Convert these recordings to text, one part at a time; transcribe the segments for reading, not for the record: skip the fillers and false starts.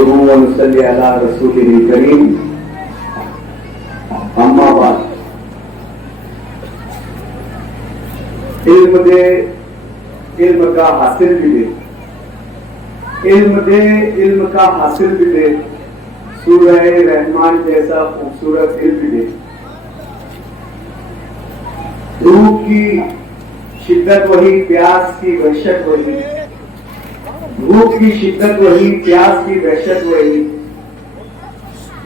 नहमदुहु व नुसल्ली अला रसूलिल करीम। अम्मा बाद, इल्म दे, इल्म का हासिल भी दे, इल्म दे, इल्म का हासिल भी दे, सूरह रहमान जैसा खूबसूरत दिल भी दे। धूप की शिद्दत वही, प्यास की वहशत वही, धूप की शिद्दत वही, प्यास की वहशत वही,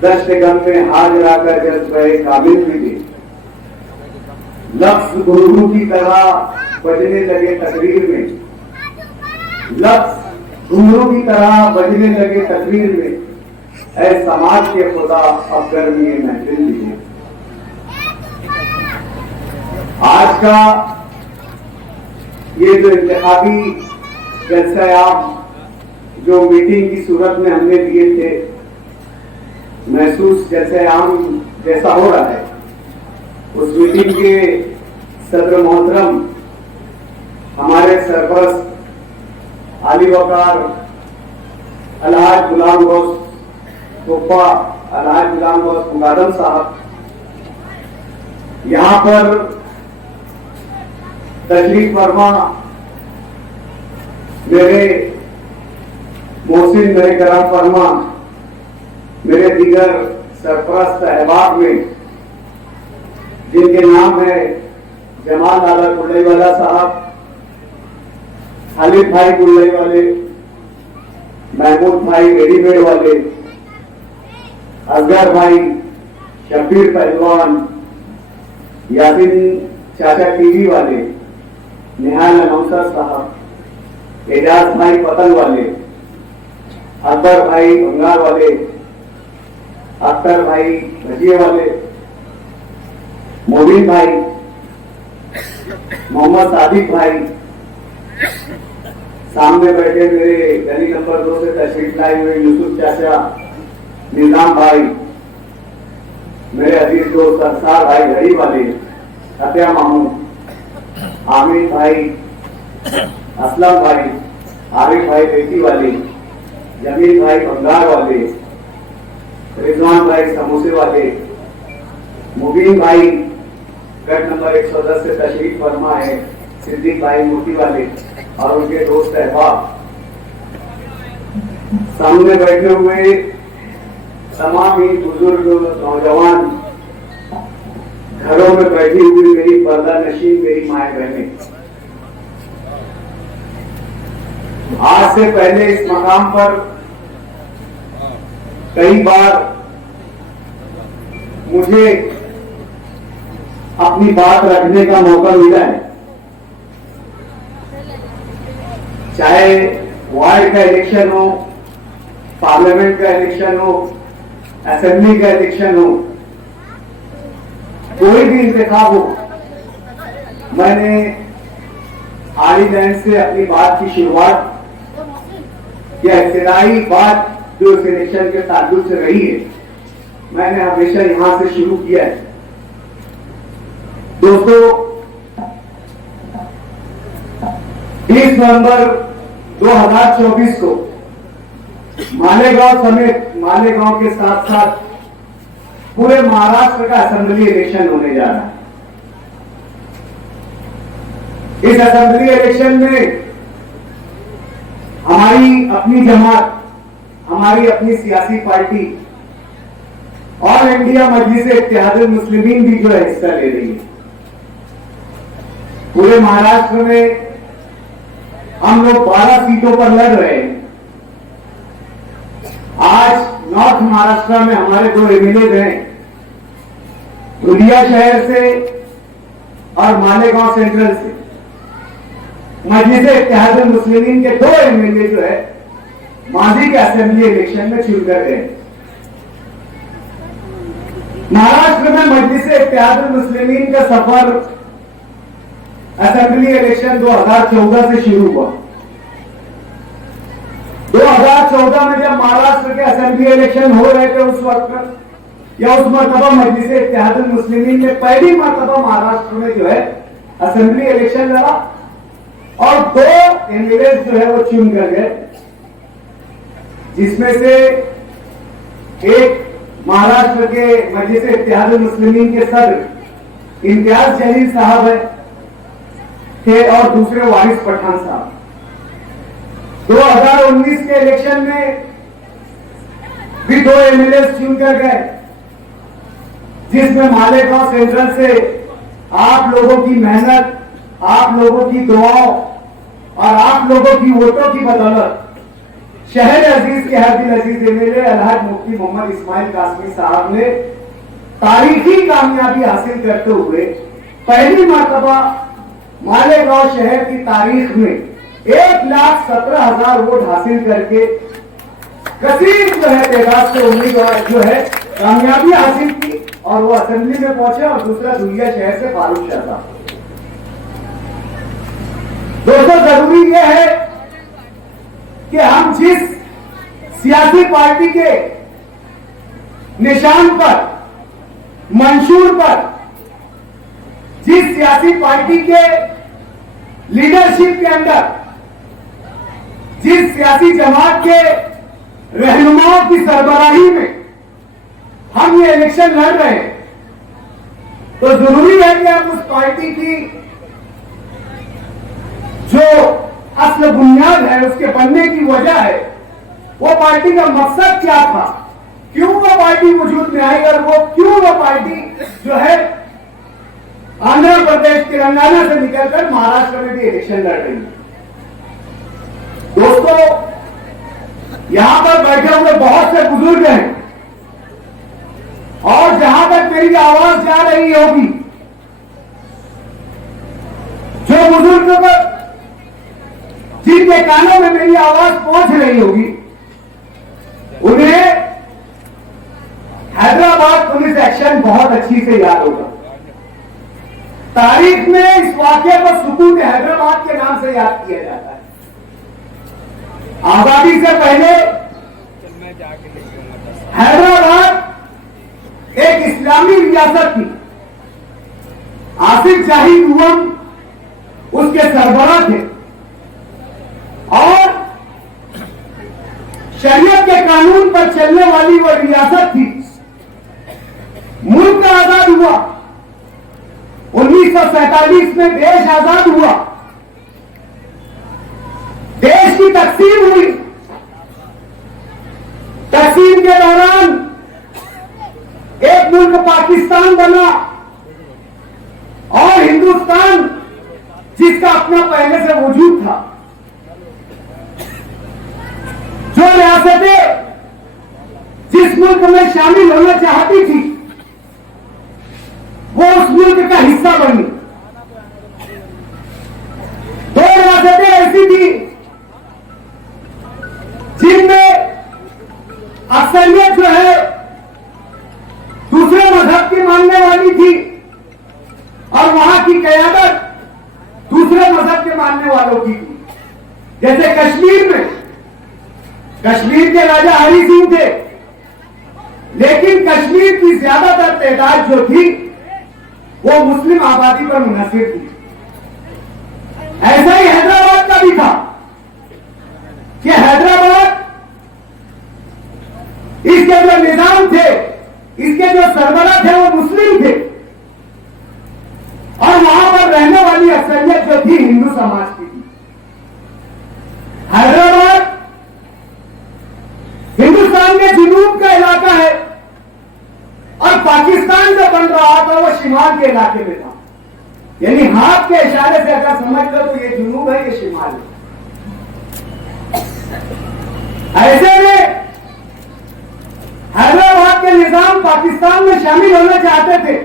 दश्त गम में हाजिरा का जज्बे काबिल भी दे। लफ्ज गुरु की तरह बजने लगे तकरीर में, लफ्ज घुंघरू की तरह बजने लगे तकरीर में, ऐ समाज के खुदा अब गर्मी महफिल भी दे। आज का ये जो इंतखाबी जलसा-ए-आम जो मीटिंग की सूरत में हमने दिए थे, महसूस जलसा-ए-आम जैसा हो रहा है। उस मीटिंग के सदर मोहतरम हमारे सरपरस्त आली वकार अलहाज गुलाम गौस तोफा, अलहाज गुलाम गौस मुकादम साहब यहां पर तशरीफ फरमा, मेरे मोहसिन मेरे करम फरमा, मेरे दीगर सरपरस्त अहबाब में जिनके नाम है जमाल लाला कुल्लईवाला साहब, खालिद भाई कुल्लईवाले, महमूद भाई रेडीमेड वाले, असगर भाई, शब्बीर पहलवान, यासीन चाचा टीवी वाले, निहाल अनौसर साहब, एजाज भाई पतंग वाले, अकबर भाई भंगार वाले, अख्तर भाई भजिए वाले, मोबिन भाई, मोहम्मद सादिक भाई, सामने बैठे मेरे गली नंबर 2 से तशरीफ लाए हुए यूसुफ चाचा, निजाम भाई, मेरे अजीज दोस्त अंसार भाई घड़ी वाले, सत्या मामू, आमिर भाई, असलम भाई, आरिफ भाई बेटी वाले, जमील भाई भंगार वाले, रिजवान भाई समोसे वाले, मुबीन भाई गट नंबर 110 से तशरीफ फरमा है, सिद्दीक भाई मोती वाले और उनके दोस्त अहबाब, सामने बैठे हुए तमाम ही बुजुर्ग नौजवान, घरों में बैठी हुई मेरी पर्दा नशीन मेरी माए बहनें, आज से पहले इस मकाम पर कई बार मुझे अपनी बात रखने का मौका मिला है, चाहे वार्ड का इलेक्शन हो, पार्लियामेंट का इलेक्शन हो, असेंबली का इलेक्शन हो, कोई भी इंतखाब हो, मैंने आली लैंड से अपनी बात की शुरुआत या इब्तिदाई बात जो इस इलेक्शन के ताल्लुक से रही है, मैंने हमेशा यहां से शुरू किया है। दोस्तों, 20 नवंबर 2024 को मालेगांव समेत मालेगांव के साथ साथ पूरे महाराष्ट्र का असेंबली इलेक्शन होने जा रहा है। इस असेंबली इलेक्शन में हमारी अपनी जमात, हमारी अपनी सियासी पार्टी ऑल इंडिया मजलिस इत्तेहादुल मुस्लिमीन भी जो है हिस्सा ले रही है। पूरे महाराष्ट्र में हम लोग 12 सीटों पर लड़ रहे हैं। आज नॉर्थ महाराष्ट्र में हमारे 2 एमएलए हैं, धुलिया शहर से और मालेगांव सेंट्रल से। मजलिस इत्तेहादुल मुस्लिमीन के 2 एमएलए जो है माजी के असेंबली इलेक्शन में चुन कर गए। महाराष्ट्र में मजलिस इत्तेहादुल मुस्लिमीन का सफर असेंबली इलेक्शन 2014 से शुरू हुआ। 2014 में जब महाराष्ट्र के असेंबली इलेक्शन हो रहे थे, उस वक्त या उस मरतबा मजलिस इत्तेहादुल मुस्लिमीन ने पहली मरतबा महाराष्ट्र में जो है असेंबली इलेक्शन लड़ा और 2 एमएलए जो है वो चुन कर गए। जिसमें से एक महाराष्ट्र के मजलिस इत्तेहादुल मुस्लिमीन के सदर इम्तियाज जलील साहब थे और दूसरे वारिस पठान साहब। 2019 के इलेक्शन में भी 2 एमएलए चुन कर गए, जिसमें मालेगांव सेंट्रल से आप लोगों की मेहनत, आप लोगों की दुआओं और आप लोगों की वोटों की बदौलत शहर अजीज के हर दिल अजीज एमएलए अलहाज मुफ्ती मोहम्मद इस्माइल कासमी साहब ने तारीखी कामयाबी हासिल करते हुए पहली मर्तबा मालेगांव शहर की तारीख में 1,17,000 वोट हासिल करके कसीर जो है तादाद से उम्मीदवार जो है कामयाबी हासिल की और वो असेंबली में पहुंचे और दूसरा दुनिया शहर से फारूक शाह साहब। दोस्तों, जरूरी यह है कि हम जिस सियासी पार्टी के निशान पर, मंशूर पर, जिस सियासी पार्टी के लीडरशिप के अंदर, जिस सियासी जमात के रहनुमाओं की सरबराही में हम ये इलेक्शन लड़ रहे हैं, तो जरूरी है कि हम उस पार्टी की जो असल बुनियाद है, उसके बनने की वजह है, वो पार्टी का मकसद क्या था, क्यों वो पार्टी वजूद में आई और वो क्यों वो पार्टी जो है आंध्र प्रदेश तेलंगाना से निकलकर महाराष्ट्र में भी इलेक्शन लड़ रही है। दोस्तों, यहां पर बैठे हुए बहुत से बुजुर्ग हैं और जहां तक मेरी आवाज जा रही होगी, जो बुजुर्ग जिनके कानों में मेरी आवाज पहुंच रही होगी, उन्हें हैदराबाद पुलिस एक्शन बहुत अच्छी से याद होगा। तारीख में इस वाकये को सुकून हैदराबाद के नाम से याद किया जाता है। आजादी से पहले हैदराबाद एक इस्लामी रियासत थी। आसिफ जाही उमम उसके सरबराह थे और शरीयत के कानून पर चलने वाली वो रियासत थी। मुल्क आजाद हुआ, 1947 में देश आजाद हुआ, देश की तकसीम हुई। तकसीम के दौरान एक मुल्क पाकिस्तान बना और हिंदुस्तान जिसका अपना पहले से वजूद था। जो रियासतें जिस मुल्क में शामिल होना चाहती थी, वो उस मुल्क का हिस्सा बनी। 2 रियासतें ऐसी थी जिनमें अक्सरियत जो है दूसरे मजहब की मानने वाली थी और वहां की कयादत दूसरे मजहब के मानने वालों की थी। जैसे कश्मीर में कश्मीर के राजा हरि सिंह थे, लेकिन कश्मीर की ज्यादातर तादाद जो थी वो मुस्लिम आबादी पर मुनहसिर थी। ऐसा ही हैदराबाद का भी था कि हैदराबाद इसके जो निजाम थे, इसके जो सरबराह थे वो मुस्लिम थे और वहां पर रहने वाली अक्सरियत जो थी हिंदू समाज की थी। हैदराबाद हिंदुस्तान के जुनूब का इलाका है और पाकिस्तान जो बन रहा था वो शिमाल के इलाके में था। यानी हाथ के इशारे से अगर समझ लो तो ये जुनूब है, ये शिमाल है। ऐसे में हैदराबाद के निजाम पाकिस्तान में शामिल होना चाहते थे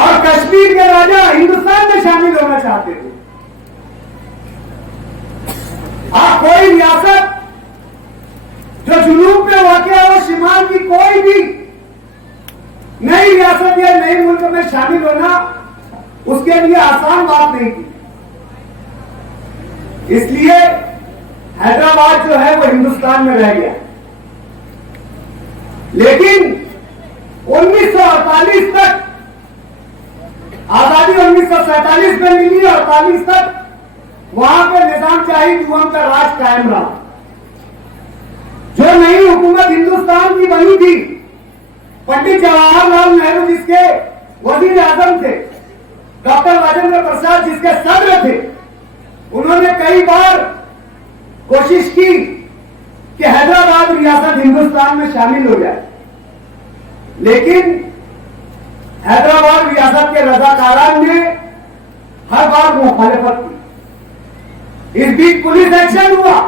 और कश्मीर के राजा हिंदुस्तान में शामिल होना चाहते थे। आप कोई रियासत जो जुनूब में वाक़ है, वो शिमाल की कोई भी नई रियासत या नए मुल्क में शामिल होना उसके लिए आसान बात नहीं थी। इसलिए हैदराबाद जो है वो हिंदुस्तान में रह गया। लेकिन 1948 तक आजादी 1947 में मिली और 48 तक वहां पे निजामशाही दुआम का राज कायम रहा। जो नई हुकूमत हिंदुस्तान की बनी थी, पंडित जवाहरलाल नेहरू जिसके वजीर आजम थे, डॉक्टर राजेंद्र प्रसाद जिसके सदर थे, उन्होंने कई बार कोशिश की कि हैदराबाद रियासत हिंदुस्तान में शामिल हो जाए, लेकिन हैदराबाद रियासत के रजाकारान ने हर बार मुखालिफत की। इस बीच पुलिस एक्शन हुआ।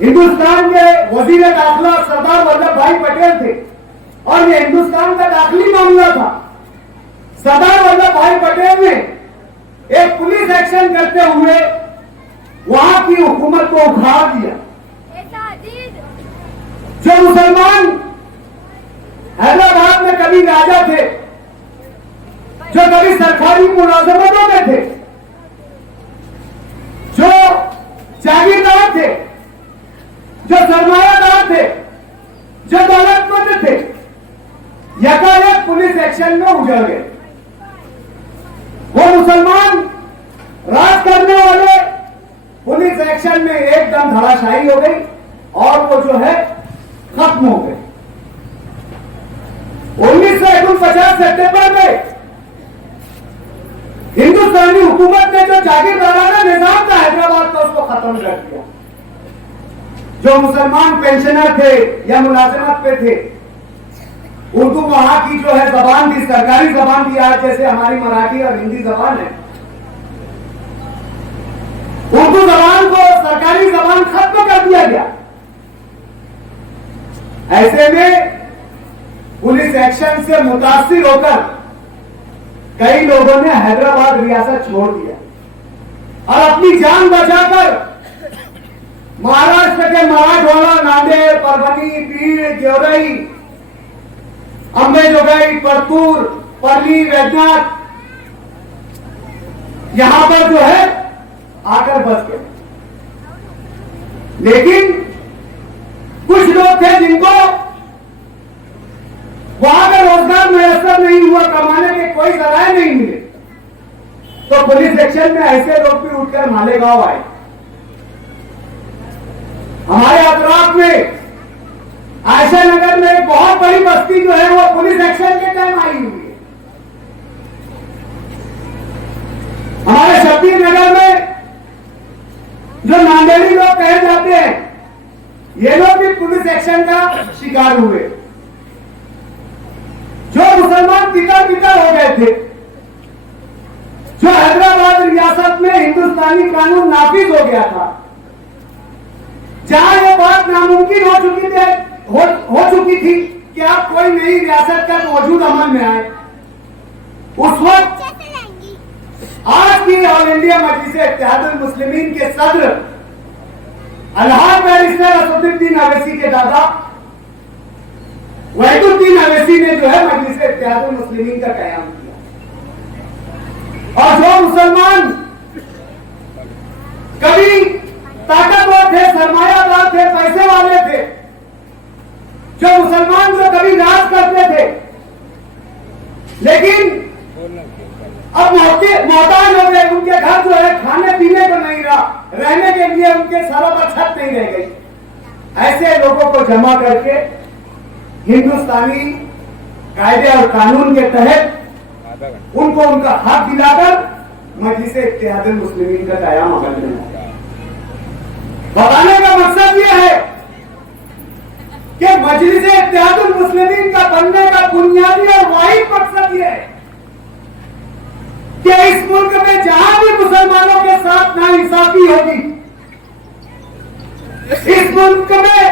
हिंदुस्तान के वजीर दाखिला सरदार वल्लभ भाई पटेल थे और ये हिंदुस्तान का दाखिली मामला था। सरदार वल्लभ भाई पटेल ने एक पुलिस एक्शन करते हुए वहां की हुकूमत को उखाड़ दिया। जो मुसलमान हैदराबाद में कभी राजा थे, जो कभी सरकारी मुलाजमतों में थे, जो जागीरदार थे, जो सरमायादार थे, जो दौलतमंद थे, यकायक पुलिस एक्शन में उजड़ गए। वो मुसलमान राज करने वाले पुलिस एक्शन में एकदम धराशायी हो गई और वो जो है खत्म हो गए। 1949 सितंबर में हिंदुस्तानी हुकूमत ने जो जागीरदाराना निजाम था हैदराबाद का, उसको खत्म कर दिया। जो मुसलमान पेंशनर थे या मुलाजिमत पे थे, उर्दू वहां की जो है जबान थी, सरकारी जबान थी, आज जैसे हमारी मराठी और हिंदी जबान है, उर्दू जबान को सरकारी जबान खत्म कर दिया गया। ऐसे में पुलिस एक्शन से मुतासिर होकर कई लोगों ने हैदराबाद रियासत छोड़ दिया और अपनी जान बचाकर महाराष्ट्र के मराठवाड़ा, नांदेड़, परभनी, बीड़, गेवराई, अंबेजोगाई, परतूर, पर्ली, वैद्यनाथ, यहां पर जो है आकर बस गए। लेकिन कुछ लोग थे जिनको वहां का रोजगार मैसर नहीं हुआ, कमाने के कोई जराए नहीं मिले, तो पुलिस एक्शन में ऐसे लोग भी उठकर मालेगांव आए। हमारे अतराफ में आयशा नगर में एक बहुत बड़ी बस्ती जो है वो पुलिस एक्शन के टाइम आई हुई है। हमारे शब्बीर नगर में जो नांदेड़ी लोग कहे जाते हैं, ये लोग भी पुलिस एक्शन का शिकार हुए। जो मुसलमान तितर बितर हो गए थे, जो हैदराबाद रियासत में हिंदुस्तानी कानून नाफिज हो गया था, जहां ये बात नामुमकिन हो चुकी थी कि आप कोई नई रियासत का मौजूद अमल में आए, उस वक्त आज की ऑल इंडिया मजलिस इत्तेहादुल मुस्लिमीन के सदर अल्हाज बैरिस्टर असदुद्दीन अवैसी के दादा वहीदुद्दीन अवैसी ने जो है मजलिस इत्तेहादुल मुस्लिमीन का कयाम किया। और जो मुसलमान कभी ताकतवर थे, सरमायादार थे, पैसे वाले थे, जो मुसलमान जो कभी राज करते थे, लेकिन अब मोहताज हो गए, उनके घर जो है खाने पीने को नहीं रहा, रहने के लिए उनके सरों पर छत नहीं रह गई। ऐसे लोगों को जमा करके हिंदुस्तानी कायदे और कानून के तहत उनको उनका हक दिलाकर मजलिस इत्तेहादुल मुस्लिमीन का कायम अमल में है। बताने का मकसद यह है कि मजलिस इत्तेहादुल मुस्लिमीन का बनने का बुनियादी और वाहिद मकसद यह है कि इस मुल्क में जहां भी मुसलमानों के साथ नाइंसाफी होगी, इस मुल्क में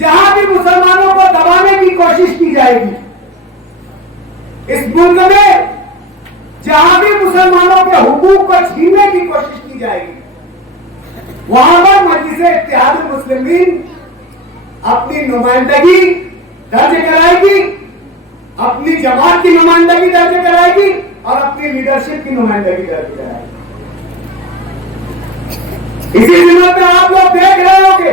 जहां भी मुसलमानों को दबाने की कोशिश की जाएगी, इस मुल्क में जहां भी मुसलमानों के हुकूक को छीनने की कोशिश की जाएगी, वहां पर मजलिस इत्तेहादुल मुस्लिमीन अपनी नुमाइंदगी दर्ज कराएगी, अपनी जमात की नुमाइंदगी दर्ज कराएगी और अपनी लीडरशिप की नुमाइंदगी दर्ज कराएगी। इसी दिनों में आप लोग देख रहे होंगे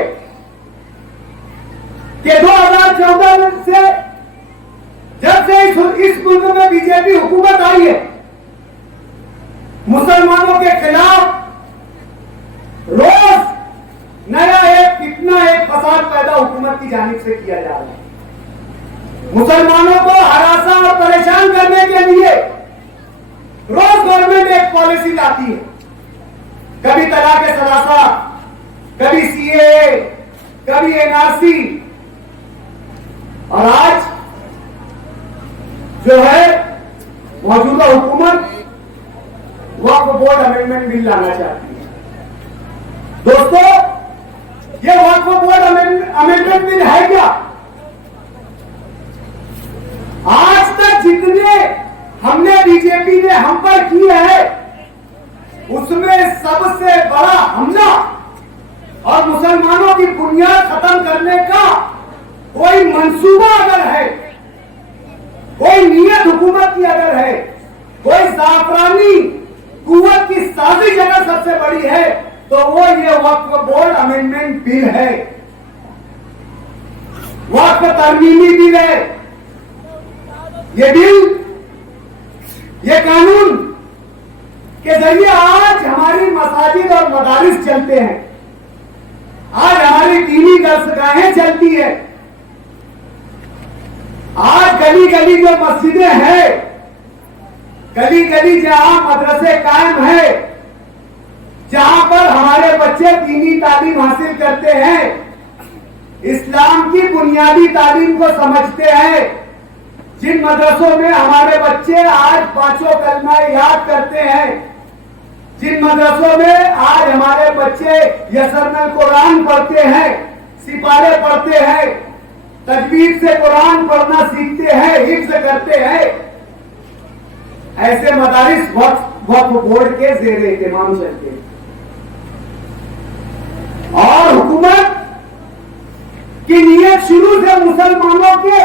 कि 2014 से जब से इस मुल्क में बीजेपी हुकूमत आई है, मुसलमानों के खिलाफ कितना एक फसाद पैदा हुकूमत की जानिब से किया जा रहा है। मुसलमानों को हरासा और परेशान करने के लिए रोज गवर्नमेंट एक पॉलिसी लाती है, कभी तलाक सलासा, कभी सीएए, कभी एनआरसी, और आज जो है मौजूदा हुकूमत वक्फ बोर्ड अमेंडमेंट बिल लाना चाहती है। दोस्तों, ये वक्फ बोर्ड अमेंडमेंट बिल है क्या? आज तक जितने हमने बीजेपी ने हम पर किए है उसमें सबसे बड़ा हमला और मुसलमानों की बुनियाद खत्म करने का कोई मंसूबा अगर है, कोई नीयत हुकूमत की अगर है, कोई जाफरानी कुव्वत की साजिश अगर सबसे बड़ी है तो वो ये वक्फ बोर्ड अमेंडमेंट बिल है, वक्फ तरमीमी बिल है। ये बिल, ये कानून के जरिए आज हमारी मसाजिद और मदारिस चलते हैं, आज हमारी दीनी दरसगाहें चलती है, आज गली गली जो मस्जिदें हैं, गली गली जहां मदरसे कायम है, जहां पर हमारे बच्चे दीनी तालीम हासिल करते हैं, इस्लाम की बुनियादी तालीम को समझते हैं, जिन मदरसों में हमारे बच्चे आज पांचों कलमा याद करते हैं, जिन मदरसों में आज हमारे बच्चे यसरनल कुरान पढ़ते हैं, सिपारे पढ़ते हैं, तजवीज से कुरान पढ़ना सीखते हैं, हिफ्ज करते हैं, ऐसे मदारिस वक्फ बोर्ड के ज़ेर एहतमाम चलते हैं। और हुकूमत की नीयत शुरू से मुसलमानों के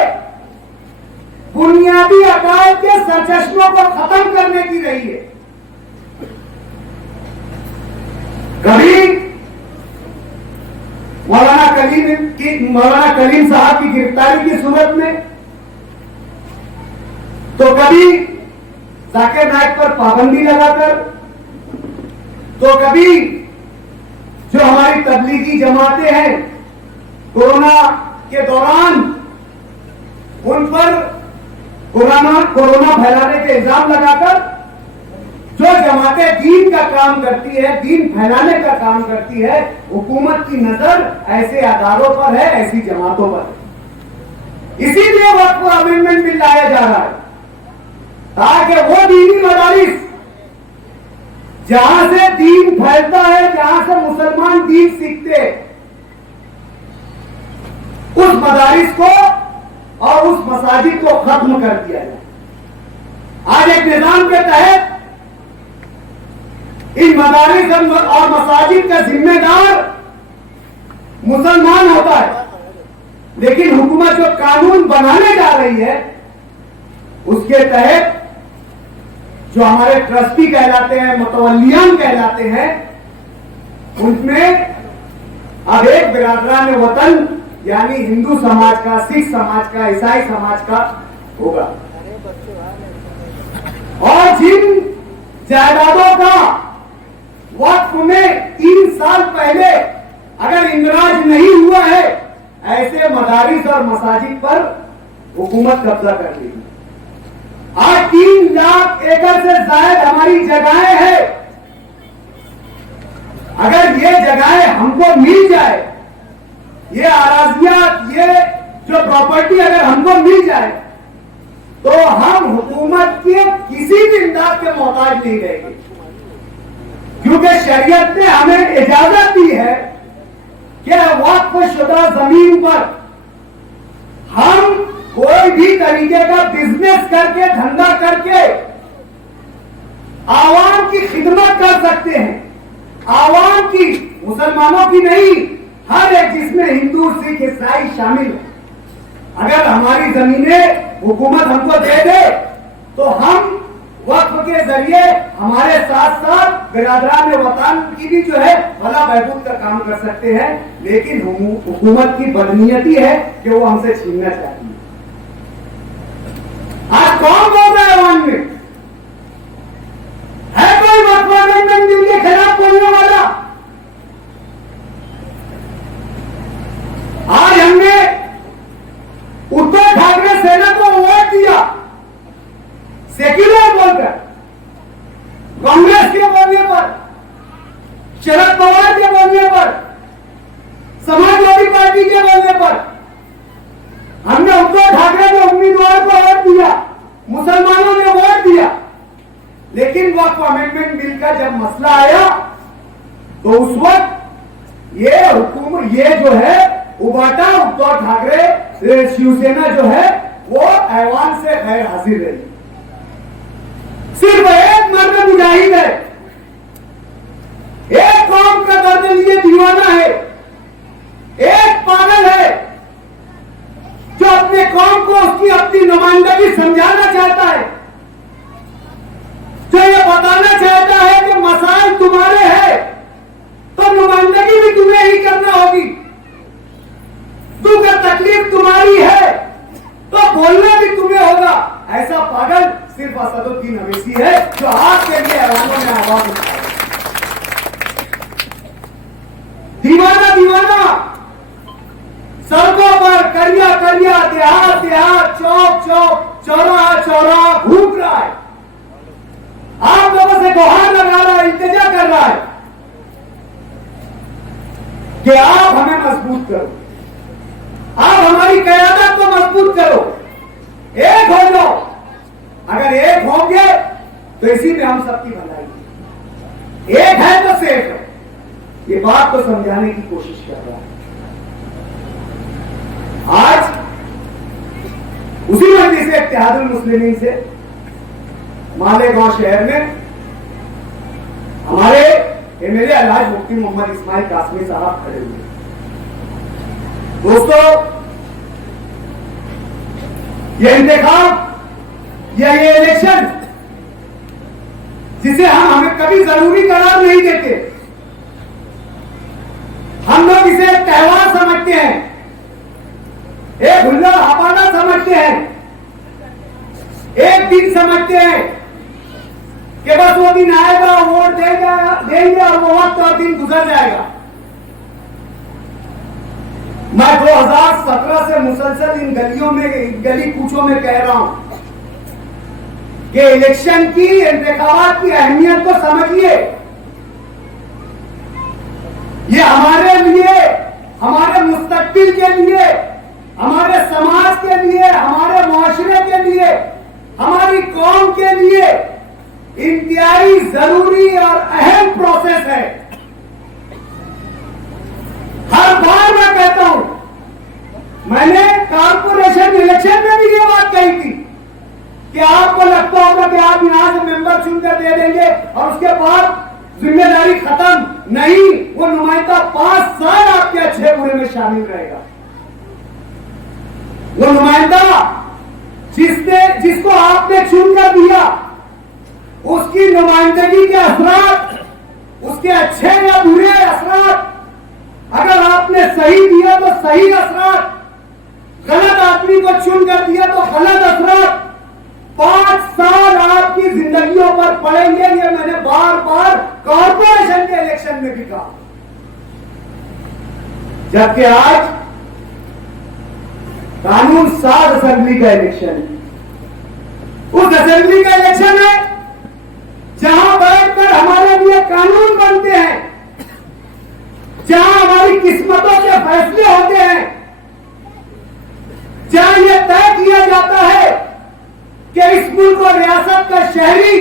बुनियादी अकायद के सरचश्मों को खत्म करने की रही है। कभी मौलाना कलीम साहब की गिरफ्तारी की सूरत में, तो कभी जाकिर नाइक पर पाबंदी लगाकर, तो कभी जो हमारी तबलीगी जमातें हैं कोरोना के दौरान उन पर कोरोना फैलाने के इल्जाम लगाकर, जो जमातें दीन का काम करती है, दीन फैलाने का काम करती है, हुकूमत की नजर ऐसे अदारों पर है, ऐसी जमातों पर है। इसीलिए वक्फ अमेंडमेंट बिल लाया जा रहा है ताकि वो दीनी मदारिस जहां से दीन फैलता है, जहां से मुसलमान दीन सीखते हैं, उस मदारिस को और उस मसाजिद को खत्म कर दिया जाए। आज एक निजाम के तहत इन मदारिस और मसाजिद का जिम्मेदार मुसलमान होता है, लेकिन हुकूमत जो कानून बनाने जा रही है उसके तहत जो हमारे ट्रस्टी कहलाते हैं, मुतवल्लियान कहलाते हैं, उनमें अब एक बिरादरान वतन यानी हिंदू समाज का, सिख समाज का, ईसाई समाज का होगा। और जिन जायदादों का वक्फ में 3 साल पहले अगर इंदराज नहीं हुआ है, ऐसे मदारिस और मसाजिद पर हुकूमत कब्जा कर लेगी। आज 3 लाख एकड़ से ज्यादा हमारी जगहें हैं। अगर ये जगहें हमको मिल जाए, ये अराजियात, ये जो प्रॉपर्टी अगर हमको मिल जाए, तो हम हुकूमत के किसी भी इमदाद के मोहताज नहीं रहेंगे, क्योंकि शरीयत ने हमें इजाजत दी है कि वक्फ शुदा जमीन पर हम कोई भी तरीके का बिजनेस करके, धंधा करके आवाम की खिदमत कर सकते हैं। आवाम की, मुसलमानों की नहीं, हर एक जिसमें हिंदू, सिख, ईसाई शामिल है। अगर हमारी जमीनें हुकूमत हमको दे दे तो हम वक्फ के जरिए हमारे साथ साथ बिरादरान वतन की भी जो है भला बहबूद का काम कर सकते हैं, लेकिन हुकूमत की बदनीयती है कि वो हमसे छीनना चाहती है। आज कौन बोल रहा है अवाम में? है कोई वक्फ अमेंडमेंट बिल के खिलाफ बोलने वाला? वक्फ अमेंडमेंट बिल का जब मसला आया तो उस वक्त ये जो है उबाटा उद्धव ठाकरे शिवसेना जो है वो ऐवान से गैर हाजिर रही। सिर्फ एक मर्द मुजाहिद है, एक कौम का दर्द लिए दीवाना है, एक पागल है जो अपने कौम को उसकी अपनी नुमाइंदगी समझाना चाहता है, जो ये बताना चाहता है कि मसाइल तुम्हारे हैं तो नुमाइंदगी भी तुम्हें ही करना होगी, दुख तकलीफ तुम्हारी है तो बोलना भी तुम्हें होगा। ऐसा पागल सिर्फ असदुद्दीन अवैसी है जो आपके लिए ऐवानों में आवाज उठाए। दीवाना दीवाना सड़कों पर करिया करिया देहात देहात चौक चौक चौराहा चौराहा घूम रहा है, आप लोगों से गुहार लगा रहा है, इंतजार कर रहा है कि आप हमें मजबूत करो, आप हमारी क़यादत को मजबूत करो, एक हो जाओ। अगर एक होंगे तो इसी में हम सबकी भलाई, एक है तो सेफ है, ये बात को समझाने की कोशिश कर रहा है। आज उसी मजलिस इत्तेहादुल मुस्लिमीन से मालेगांव शहर में हमारे एमएलए अलहाज मुफ्ती मोहम्मद इस्माइल कासमी साहब खड़े हुए। दोस्तों, यह इंतखाब या ये इलेक्शन जिसे हमें कभी जरूरी करार नहीं देते, हम लोग इसे एक त्योहार समझते हैं, एक हुल्ला हपाना समझते हैं, एक दिन समझते हैं कि बस वो दिन आएगा, वोट देंगे और वो वक्त और दिन गुजर जाएगा। मैं 2017 से मुसलसल इन गलियों में गली कूचों में कह रहा हूं कि इलेक्शन की इंतखाबात की अहमियत को समझिए। ये हमारे लिए, हमारे मुस्तकबिल के लिए, हमारे समाज के लिए, हमारे मुआशरे के लिए, हमारी कौम के लिए इंतहाई जरूरी और अहम प्रोसेस है। हर बार मैं कहता हूं, मैंने कारपोरेशन इलेक्शन में भी ये बात कही थी कि आपको लगता होगा कि आप यहां से मेंबर चुनकर दे देंगे और उसके बाद जिम्मेदारी खत्म। नहीं, वो नुमाइंदा 5 साल आपके अच्छे बुरे में शामिल रहेगा। वो नुमाइंदा जिसको आपने चुनकर दिया, उसकी नुमाइंदगी के असरात, उसके अच्छे या बुरे असरात, अगर आपने सही दिया तो सही असरात, गलत आदमी को चुनकर दिया तो गलत असरात 5 साल आपकी जिंदगियों पर पड़ेंगे। ये मैंने बार बार कॉर्पोरेशन के इलेक्शन में भी कहा। जबकि आज कानून साज असेंबली का इलेक्शन है, उस असेंबली का इलेक्शन है जहां बैठकर हमारे लिए कानून बनते हैं, जहां हमारी किस्मतों के फैसले होते हैं, जहां यह तय किया जाता है कि इस मुल्क और रियासत का शहरी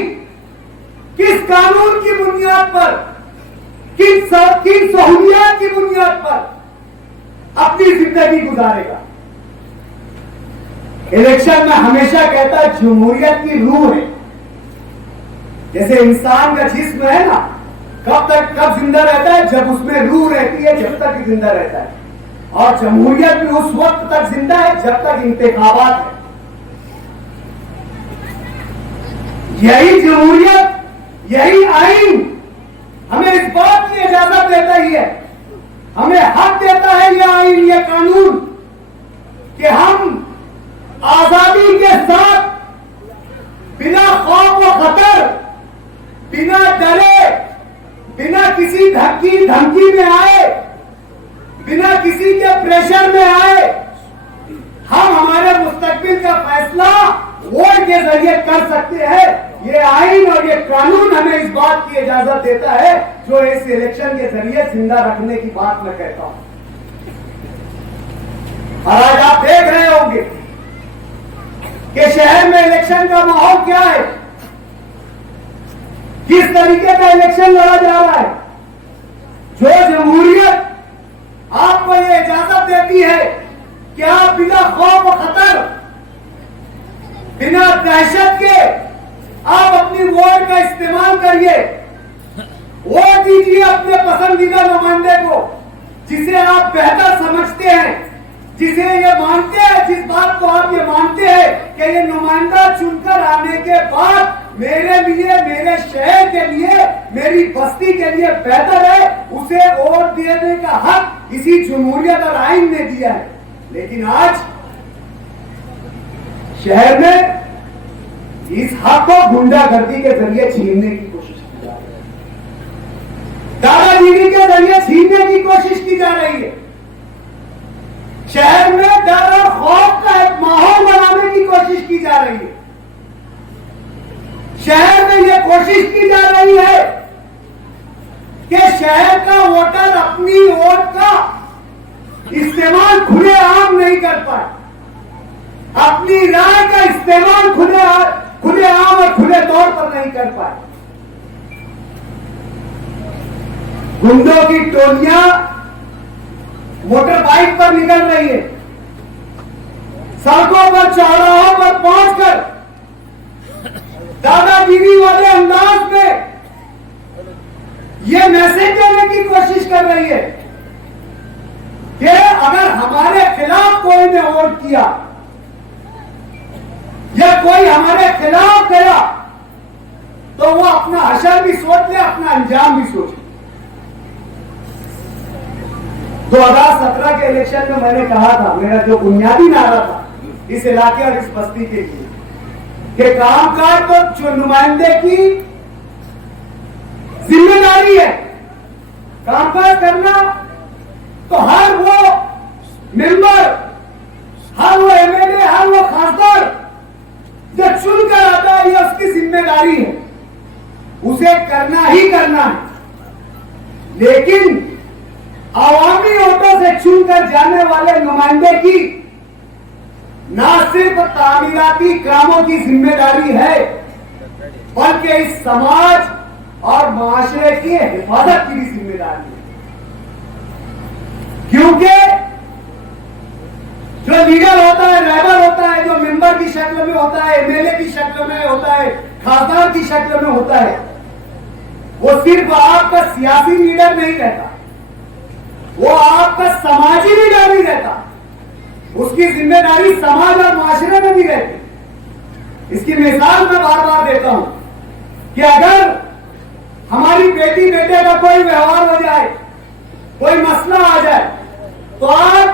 किस कानून की बुनियाद पर, किन सहूलियात की बुनियाद पर अपनी जिंदगी गुजारेगा। इलेक्शन में हमेशा कहता है जमहूरियत की रूह है। जैसे इंसान का जिस्म है ना, कब जिंदा रहता है? जब उसमें रूह रहती है, जब तक जिंदा रहता है। और जमहूरियत में उस वक्त तक जिंदा है जब तक इंतखाबात है। यही जमहूरियत, यही आइन हमें इस बात की इजाजत देता ही है, हमें हक देता है यह आइन, यह कानून, कि हम आजादी के साथ बिना खौफ व खतर, बिना डरे, बिना किसी धमकी में आए, बिना किसी के प्रेशर में आए, हम हमारे मुस्तकबिल का फैसला वोट के जरिए कर सकते हैं। ये आइन और ये कानून हमें इस बात की इजाजत देता है जो इस इलेक्शन के जरिए जिंदा रखने की बात मैं कहता हूं। और आज आप देख रहे होंगे कि शहर में इलेक्शन का माहौल क्या है। किस तरीके का इलेक्शन लड़ा जा रहा है। जो जमहूरियत आपको ये इजाजत देती है कि आप बिना खौफ और खतर, बिना दहशत के आप अपनी वोट का इस्तेमाल करिए, वोट दीजिए अपने पसंदीदा नुमाइंदे को जिसे आप बेहतर समझते हैं, जिसे ये मानते हैं, जिस बात को आप ये मानते हैं कि ये नुमाइंदा चुनकर आने के बाद मेरे लिए, मेरे शहर के लिए, मेरी बस्ती के लिए बेहतर है, उसे वोट देने का हक इसी जमहूरियत और आइन ने दिया है। लेकिन आज शहर में इस हक को गुंडागर्दी के जरिए छीनने की कोशिश की जा रही है, दादागिरी के जरिए छीनने की कोशिश की जा रही है। शहर में डर और खौफ का एक माहौल बनाने की कोशिश की जा रही है। शहर में यह कोशिश की जा रही है कि शहर का वोटर अपनी वोट का इस्तेमाल खुलेआम नहीं कर पाए, अपनी राय का इस्तेमाल खुलेआम और खुले तौर पर नहीं कर पाए। गुंडों की टोलियां मोटर बाइक पर निकल रही है, सड़कों पर, चौराहों पर पहुंचकर दादागिरी वाले अंदाज में ये मैसेज देने की कोशिश कर रही है कि अगर हमारे खिलाफ कोई ने वोट किया या कोई हमारे खिलाफ गया तो वो अपना हशर भी सोच ले, अपना अंजाम भी सोचे। 2017 के इलेक्शन में मैंने कहा था, मेरा जो बुनियादी नारा था इस इलाके और इस बस्ती के लिए, कि कामकाज तो जो नुमाइंदे की जिम्मेदारी है, कामकाज करना तो हर वो मेंबर, हर वो एमएलए, हर वो खासदार जो चुनकर आता है ये उसकी जिम्मेदारी है, उसे करना ही करना है। लेकिन आवामी वोटों से चुनकर जाने वाले नुमाइंदे की ना सिर्फ तामीराती कामों की जिम्मेदारी है, बल्कि इस समाज और माशरे की हिफाजत की भी जिम्मेदारी है। क्योंकि जो लीडर होता है, रहबर होता है, जो मेंबर की शक्ल में होता है, एमएलए की शक्ल में होता है, खासदार की शक्ल में होता है, वो सिर्फ आपका सियासी लीडर नहीं रहता, वो आपका समाजी लीडर नहीं रहता, उसकी जिम्मेदारी समाज और माशरे में भी रहती। इसकी मिसाल मैं बार बार देता हूं कि अगर हमारी बेटी बेटे का कोई व्यवहार हो जाए, कोई मसला आ जाए, तो आज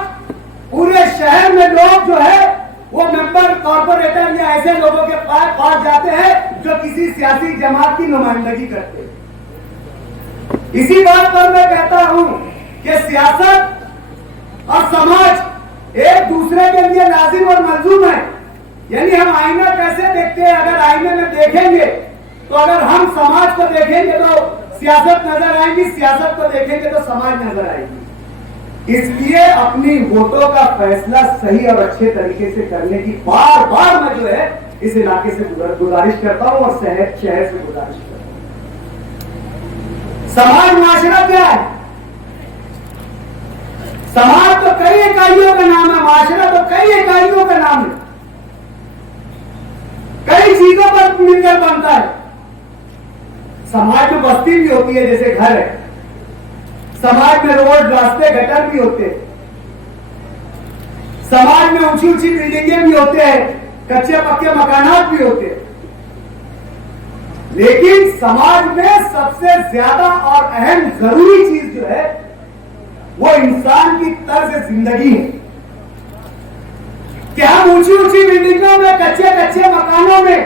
पूरे शहर में लोग जो है वो मेंबर, कॉर्पोरेटर या ऐसे लोगों के पास जाते हैं जो किसी सियासी जमात की नुमाइंदगी करते हैं। इसी बात पर मैं कहता हूं कि सियासत और समाज एक दूसरे के लिए लाजिम और मलजूम है। यानी हम आईना कैसे देखते हैं, अगर आईने में देखेंगे तो अगर हम समाज को देखेंगे तो सियासत नजर आएगी, सियासत को देखेंगे तो समाज नजर आएगी। इसलिए अपनी वोटों का फैसला सही और अच्छे तरीके से करने की बार बार मैं जो है इस इलाके से गुजारिश करता हूं और शहर से गुजारिश करता हूं। समाज माशरा क्या है? समाज तो कई इकाइयों का नाम है, माशरा तो कई इकाइयों का नाम है, कई चीजों पर मिलकर बनता है। समाज में बस्ती भी होती है, जैसे घर है, समाज में रोड, रास्ते, गटर भी होते हैं, समाज में ऊंची ऊंची बिल्डिंगें भी होते हैं, कच्चे पक्के मकानात भी होते हैं। लेकिन समाज में सबसे ज्यादा और अहम जरूरी चीज जो है वो इंसान की तर्ज जिंदगी है। कि हम ऊंची ऊंची बिल्डिंगों में, कच्चे कच्चे मकानों में,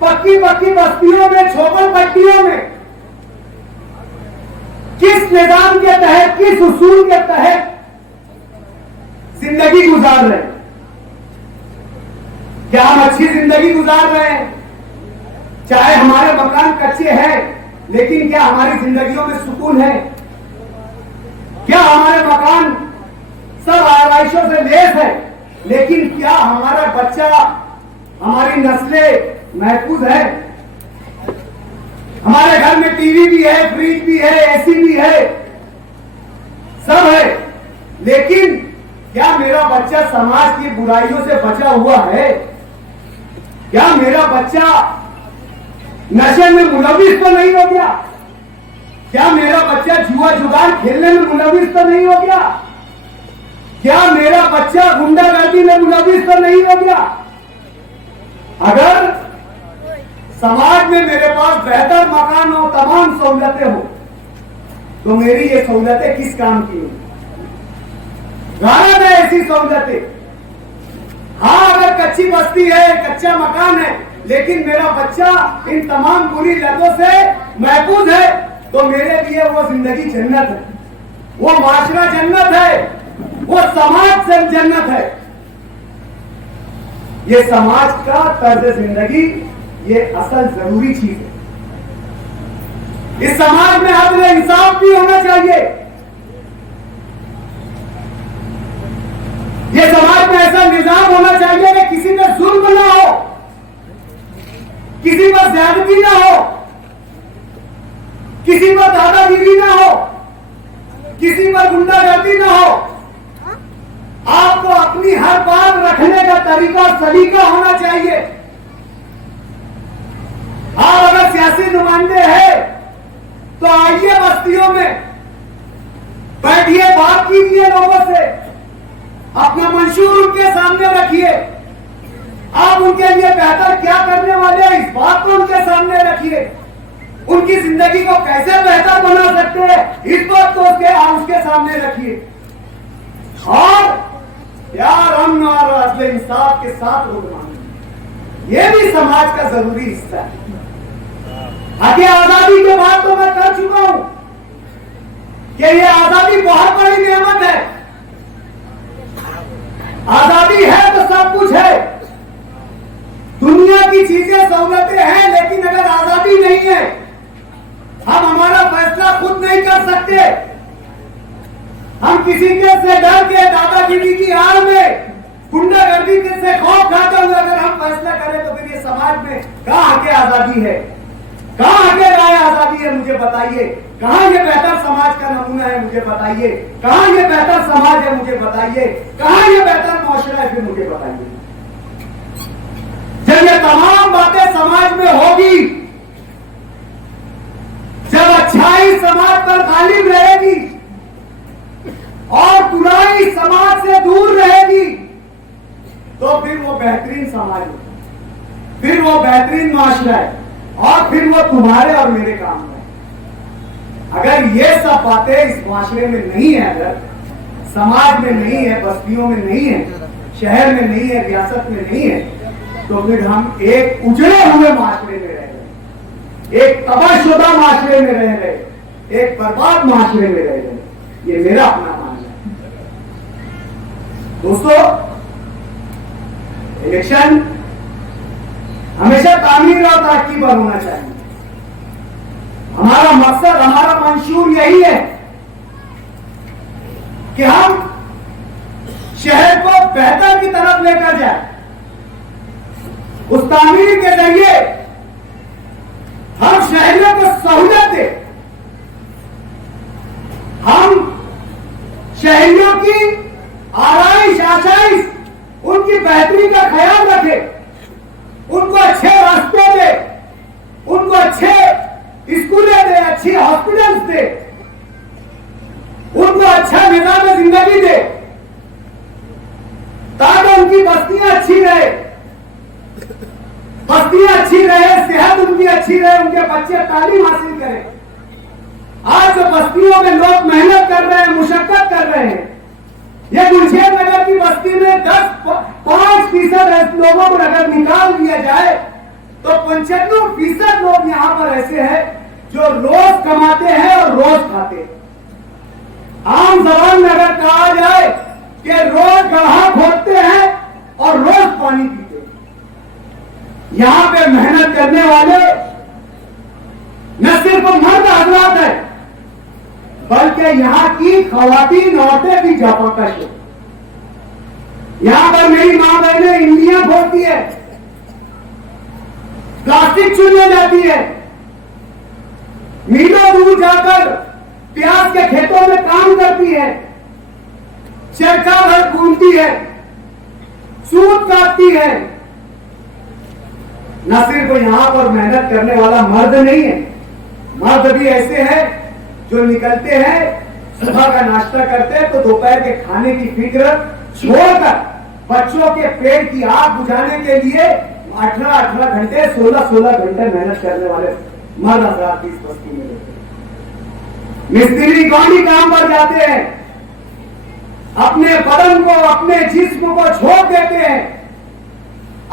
पक्की पक्की बस्तियों में, झोपड़ पट्टियों में किस निजाम के तहत, किस उसूल के तहत जिंदगी गुजार रहे हैं? क्या हम अच्छी जिंदगी गुजार रहे हैं? चाहे हमारे मकान कच्चे हैं, लेकिन क्या हमारी जिंदगियों में सुकून है? क्या हमारे मकान सब आराइशों से लैस है, लेकिन क्या हमारा बच्चा, हमारी नस्लें महफूज है? हमारे घर में टीवी भी है, फ्रिज भी है, एसी भी है, सब है, लेकिन क्या मेरा बच्चा समाज की बुराइयों से बचा हुआ है? क्या मेरा बच्चा नशे में मुलविस तो नहीं हो गया? क्या मेरा बच्चा जुआ जुगार खेलने में मुलविस तो नहीं हो गया? क्या मेरा बच्चा गुंडागर्दी में मुलविस तो नहीं हो गया? अगर समाज में मेरे पास बेहतर मकान हो, तमाम सहूलतें हो, तो मेरी ये सहूलतें किस काम की हो? भारत है ऐसी सहूलतें। हाँ, अगर कच्ची बस्ती है, कच्चा मकान है, लेकिन मेरा बच्चा इन तमाम बुरी लतों से महफूज है, तो मेरे लिए वो जिंदगी जन्नत है, वो माशरा जन्नत है, वो समाज से जन्नत है। ये समाज का तर्ज जिंदगी, ये असल जरूरी चीज है। इस समाज में अदल इंसाफ भी होना चाहिए। ये समाज में ऐसा निजाम होना चाहिए कि किसी पर जुल्म ना हो, किसी पर ज्यादती ना हो, किसी पर दादागिरी ना हो, किसी पर गुंडागर्दी ना हो। आपको अपनी हर बात रखने का तरीका सलीका होना चाहिए। आप अगर सियासी नुमाइंदे हैं तो आइए बस्तियों में, बैठिए, बात कीजिए लोगों से, अपना मंशूर उनके सामने रखिए। आप उनके लिए बेहतर क्या करने वाले हैं, इस बात को उनके सामने रखिए। उनकी जिंदगी को कैसे बेहतर बना सकते हैं, इस बात को उसके सामने रखिए। और प्यार, अमन और अदल इंसाफ के साथ लोग मांगे, ये भी समाज का जरूरी हिस्सा है। आगे आजादी के बाद तो मैं कर चुका हूं कि ये आजादी बहुत बड़ी नेमत है। आजादी है तो सब कुछ है, दुनिया की चीजें सहूलतें हैं, लेकिन अगर आजादी नहीं है, हम हमारा फैसला खुद नहीं कर सकते, हम किसी के से डर के, दादागिरी की आड़ में, गुंडागर्दी से खौफ खाते हुए अगर हम फैसला करें, तो फिर ये समाज में कहां के आजादी है, कहां के राय आजादी है? मुझे बताइए। कहां ये बेहतर समाज का नमूना है? मुझे बताइए। कहां ये बेहतर समाज है? मुझे बताइए। कहां ये बेहतर मुआशरा है? फिर मुझे बताइए। जब ये तमाम बातें समाज में होगी, जब अच्छाई समाज पर गालिब रहेगी और बुराई समाज से दूर रहेगी, तो फिर वो बेहतरीन समाज है, फिर वो बेहतरीन मुआशरा है, और फिर वो तुम्हारे और मेरे काम में। अगर ये सब बातें इस मुआशरे में नहीं है, अगर समाज में नहीं है, बस्तियों में नहीं है, शहर में नहीं है, रियासत में नहीं है, तो फिर हम एक उजड़े हुए माशरे में रह रहे, एक तबाहशुदा माशरे में रह रहे, एक बर्बाद माशरे में रह रहे। ये मेरा अपना मानना है। दोस्तों, इलेक्शन हमेशा तामीर और तरक्की पर होना चाहिए। हमारा मकसद, हमारा मंशूर यही है कि हम शहर को बेहतर की तरफ लेकर जाए। उस तामीर के जरिए हम शहरियों को सहूलत दें, हम शहरियों की आराइश, आशाइश, उनकी बेहतरी का ख्याल रखें, उनको अच्छे रास्ते दे, उनको अच्छे स्कूलें दे, अच्छी हॉस्पिटल्स दे, उनको अच्छा निजाम जिंदगी दे, ताकि उनकी बस्तियां अच्छी रहे, बस्तियां अच्छी रहे, सेहत उनकी अच्छी रहे, उनके बच्चे तालीम हासिल करें। आज जो बस्तियों में लोग मेहनत कर रहे हैं, मुशक्कत कर रहे हैं, ये गुलशेर नगर की बस्ती में 5% लोगों को अगर निकाल दिया जाए, तो 95% लोग यहां पर ऐसे हैं जो रोज कमाते हैं और रोज खाते हैं। आम जबान में अगर कहा जाए कि रोज गड्ढा खोदते हैं और रोज पानी पीते हैं। यहां पे मेहनत करने वाले न सिर्फ मर्द हजरात है, बल्कि यहाँ की खवातीन, औरतें भी जापाकश है। यहां पर मेरी मां बहनें इंडिया फोड़ती है, प्लास्टिक चुनने जाती है, मीलों दूर जाकर प्याज के खेतों में काम करती है, चरखा भर घूमती है, सूत काटती है। न सिर्फ यहां पर मेहनत करने वाला मर्द नहीं है, मर्द भी ऐसे हैं जो निकलते हैं, सुबह का नाश्ता करते हैं तो दोपहर के खाने की फिक्र छोड़कर बच्चों के पेट की आग बुझाने के लिए 18-18 घंटे 16-16 घंटे मेहनत करने वाले मर्द हजरात की इस बस्ती में रहते हैं। मिस्त्री गौड़ी काम पर जाते हैं, अपने बदन को, अपने जिस्म को छोड़ देते हैं,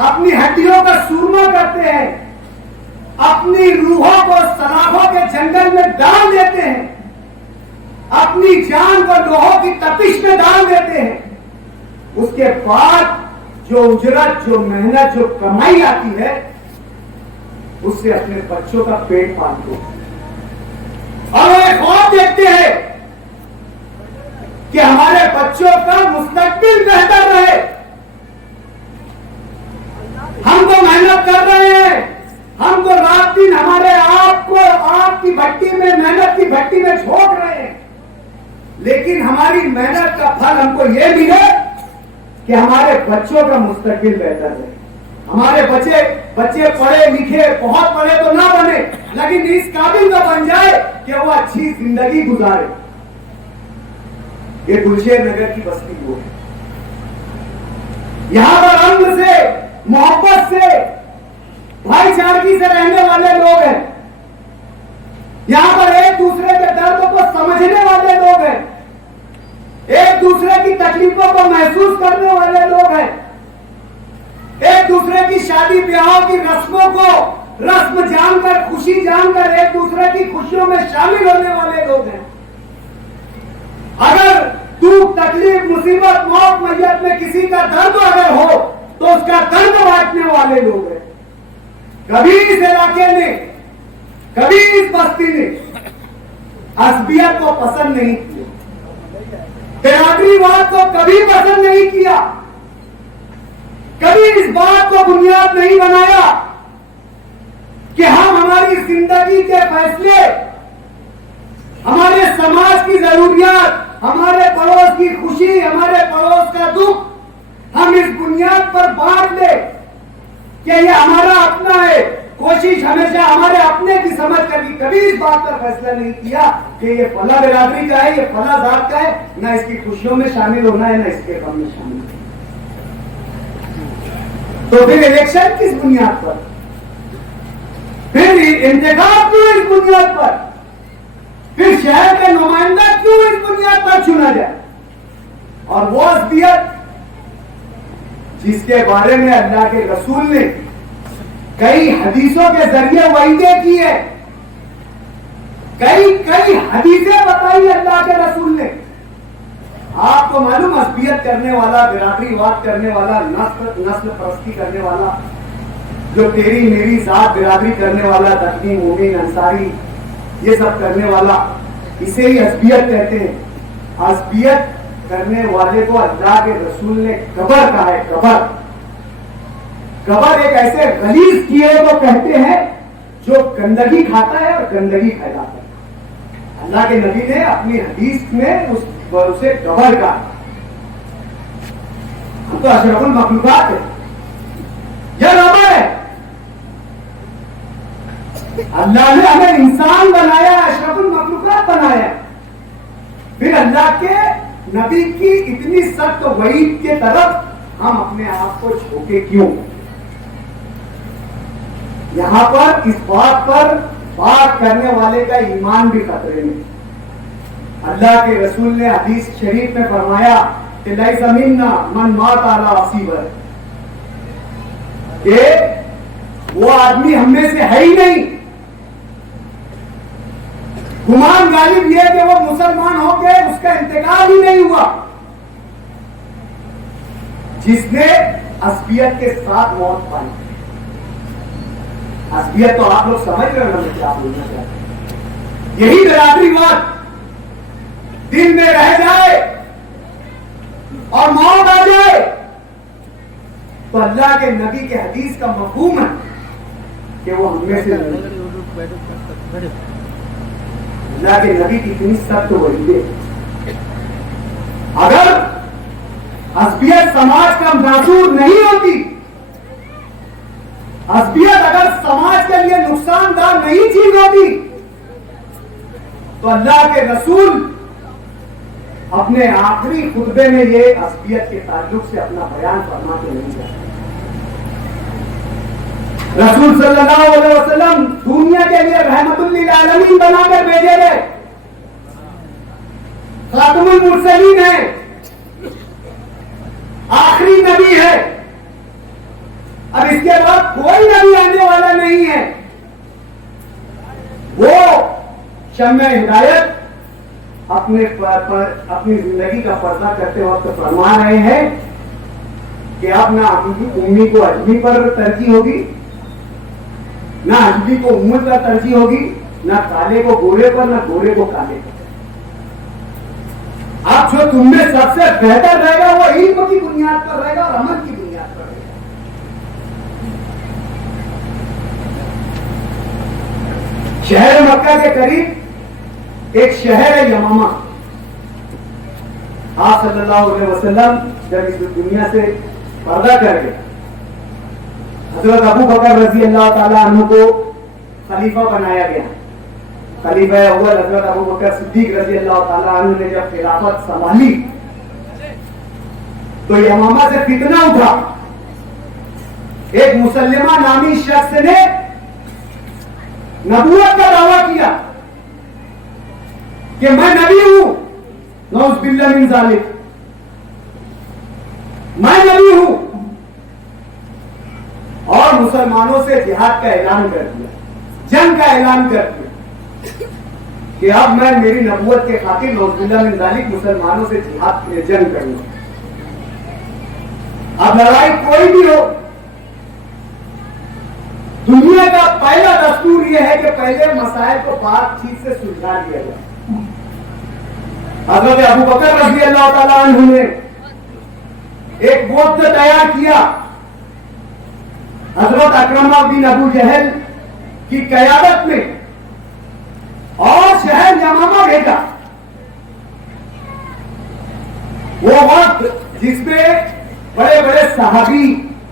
अपनी हड्डियों का सूरमा करते हैं, अपनी रूहों को सलाखों के जंगल में डाल देते हैं, अपनी जान को लोहों की तपिश में डाल देते हैं। उसके बाद जो उजरत, जो मेहनत, जो कमाई आती है, उससे अपने बच्चों का पेट पालते हैं और वो एक ख्वाब देखते हैं कि हमारे बच्चों का मुस्तकबिल बेहतर रहे। हम तो मेहनत कर रहे हैं, हम तो रात दिन हमारे आप को आग की भट्टी में, मेहनत की भट्टी में झोंक रहे हैं, लेकिन हमारी मेहनत का फल हमको यह मिले कि हमारे बच्चों का मुस्तकबिल बेहतर रहे। हमारे बच्चे पढ़े लिखे, बहुत पढ़े तो ना बने, लेकिन इस काबिल तो बन जाए कि वो अच्छी जिंदगी गुजारे। ये गुलशेर नगर की बस्ती वो है। यहां पर अमन से, मोहब्बत से, भाईचारगी से रहने वाले लोग हैं। यहां पर एक दूसरे के दर्द को समझने वाले लोग हैं, एक दूसरे की तकलीफों को महसूस करने वाले लोग हैं, एक दूसरे की शादी ब्याहों की रस्मों को रस्म जानकर, खुशी जानकर एक दूसरे की खुशियों में शामिल होने वाले लोग हैं। अगर दुख, तकलीफ, मुसीबत, मौत, मैयत में किसी का दर्द अगर हो तो उसका दर्द बांटने वाले लोग हैं। कभी इस इलाके ने, कभी इस बस्ती ने असबियत को पसंद नहीं किया, बिरादरीवाद को कभी पसंद नहीं किया, कभी इस बात को बुनियाद नहीं बनाया कि हम हमारी जिंदगी के फैसले, हमारे समाज की जरूरियात, हमारे पड़ोस की खुशी, हमारे पड़ोस का दुख हम इस बुनियाद पर बांट ले कि ये हमारा अपना है। कोशिश हमेशा हमारे अपने की समझ करके कभी इस बात पर फैसला नहीं किया कि ये फला बिरादरी का है, ये फला जात का है, ना इसकी खुशियों में शामिल होना है, ना इसके गम में शामिल होना है। तो फिर इलेक्शन किस बुनियाद पर, फिर इंतखाब क्यों इस बुनियाद पर, फिर शहर का नुमाइंदा क्यों इस बुनियाद पर चुना जाए? और वो असबियत जिसके बारे में अल्लाह के रसूल ने कई हदीसों के जरिए वाइदे की है, कई हदीसें बताई अल्लाह के रसूल ने। आपको मालूम, असबियत करने वाला, बिरादरीवाद करने वाला, नस्ल परस्ती करने वाला, जो तेरी मेरी जात बिरादरी करने वाला, तकनी, मोमिन, अंसारी, ये सब करने वाला, इसे ही असबियत कहते हैं। असबियत करने वाले को अल्लाह के रसूल ने कबर कहा है। कबर एक ऐसे गलीज कीड़े को कहते हैं जो गंदगी खाता है और गंदगी फैलाता है। अल्लाह के नबी ने अपनी हदीस में उसे कबर कहा। हम तो अशरफुल मखलूकात है, यह रबर है। अल्लाह ने हमें इंसान बनाया, अशरफुल मखलूकात बनाया, फिर अल्लाह के नबी की इतनी सख्त वईद के तरफ हम अपने आप को झोंके क्यों? यहां पर इस बात पर बात करने वाले का ईमान भी खतरे में। अल्लाह के रसूल ने हदीस शरीफ में फरमाया कि लैसा मिन्ना मन मात अला असीबर, कि वो आदमी हम में से है ही नहीं। गुमान गालिब यह कि वो मुसलमान हो गए, उसका इंतकाल ही नहीं हुआ, जिसने असबियत के साथ मौत पाई। असबियत तो आप लोग समझ रहे हो ना क्या बोलना चाहते हैं। यही बिरादरीवाद दिल में रह जाए और मौत आ जाए तो अल्लाह के नबी के हदीस का मफहूम है कि वो हमें से अल्लाह के नबी की इतनी सख्त वही है। अगर हस्बियत समाज का नासूर नहीं होती, हस्बियत अगर समाज के लिए नुकसानदार नहीं चीज होती, तो अल्लाह के रसूल अपने आखिरी खुतबे में ये हस्बियत के ताल्लुक से अपना बयान फरमा के नहीं जाते। रसूल सल्लल्लाहु अलैहि वसल्लम दुनिया के लिए रहमतुल लिल आलमीन बनाकर भेजे गए, खातमुल मुरसलीन है, आखिरी नबी है। अब इसके बाद कोई नबी आने वाला नहीं है। वो शम्मे हिदायत अपनी जिंदगी का पर्दा करते वक्त फरमा रहे हैं कि अब ना उम्मी को अजमी पर तरजीह होगी, ना अजमी को उम्मी पर तरजीह होगी, ना काले को गोरे पर, ना गोरे को काले पर। अब जो तुमने सबसे बेहतर रहेगा वो इल्म की बुनियाद पर रहेगा और अमल की बुनियाद पर रहेगा। शहर मक्का के करीब एक शहर है यमामा। आप सल्लल्लाहु अलैहि वसल्लम जब इस दुनिया से पर्दा कर गए, हजरत अबू बकर रजी अल्लाह ताला अन्हु को खलीफा बनाया गया। खलीफा अव्वल हजरत अबू बकर सिद्दीक रजी अल्लाह ताला अन्हु ने जब खिलाफत संभाली तो यमामा से फितना उठा। एक मुसल्लिमा नामी शख्स ने नबूवत का दावा किया कि मैं नबी हूं, नऊज़ बिल्लाह मिन ज़ालिक, मैं नबी हूं, और मुसलमानों से जिहाद का ऐलान कर दिया, जंग का ऐलान कर दिया कि अब मैं मेरी नबूवत के खातिर नऊज़ बिल्लाह मिन ज़ालिक मुसलमानों से जिहाद जंग करूंगा। अब लड़ाई कोई भी हो, दुनिया का पहला दस्तूर यह है कि पहले मसाइल को बातचीत से सुलझा लिया जाए। हज़रत अबू बकर रज़ी अल्लाह ताला अन्हु ने एक गोश्त तैयार किया, हजरत अकरमा बिन अबू जहल की क़यादत में, और शहर यमामा भेजा। वो वक्त जिसमें बड़े बड़े सहाबी,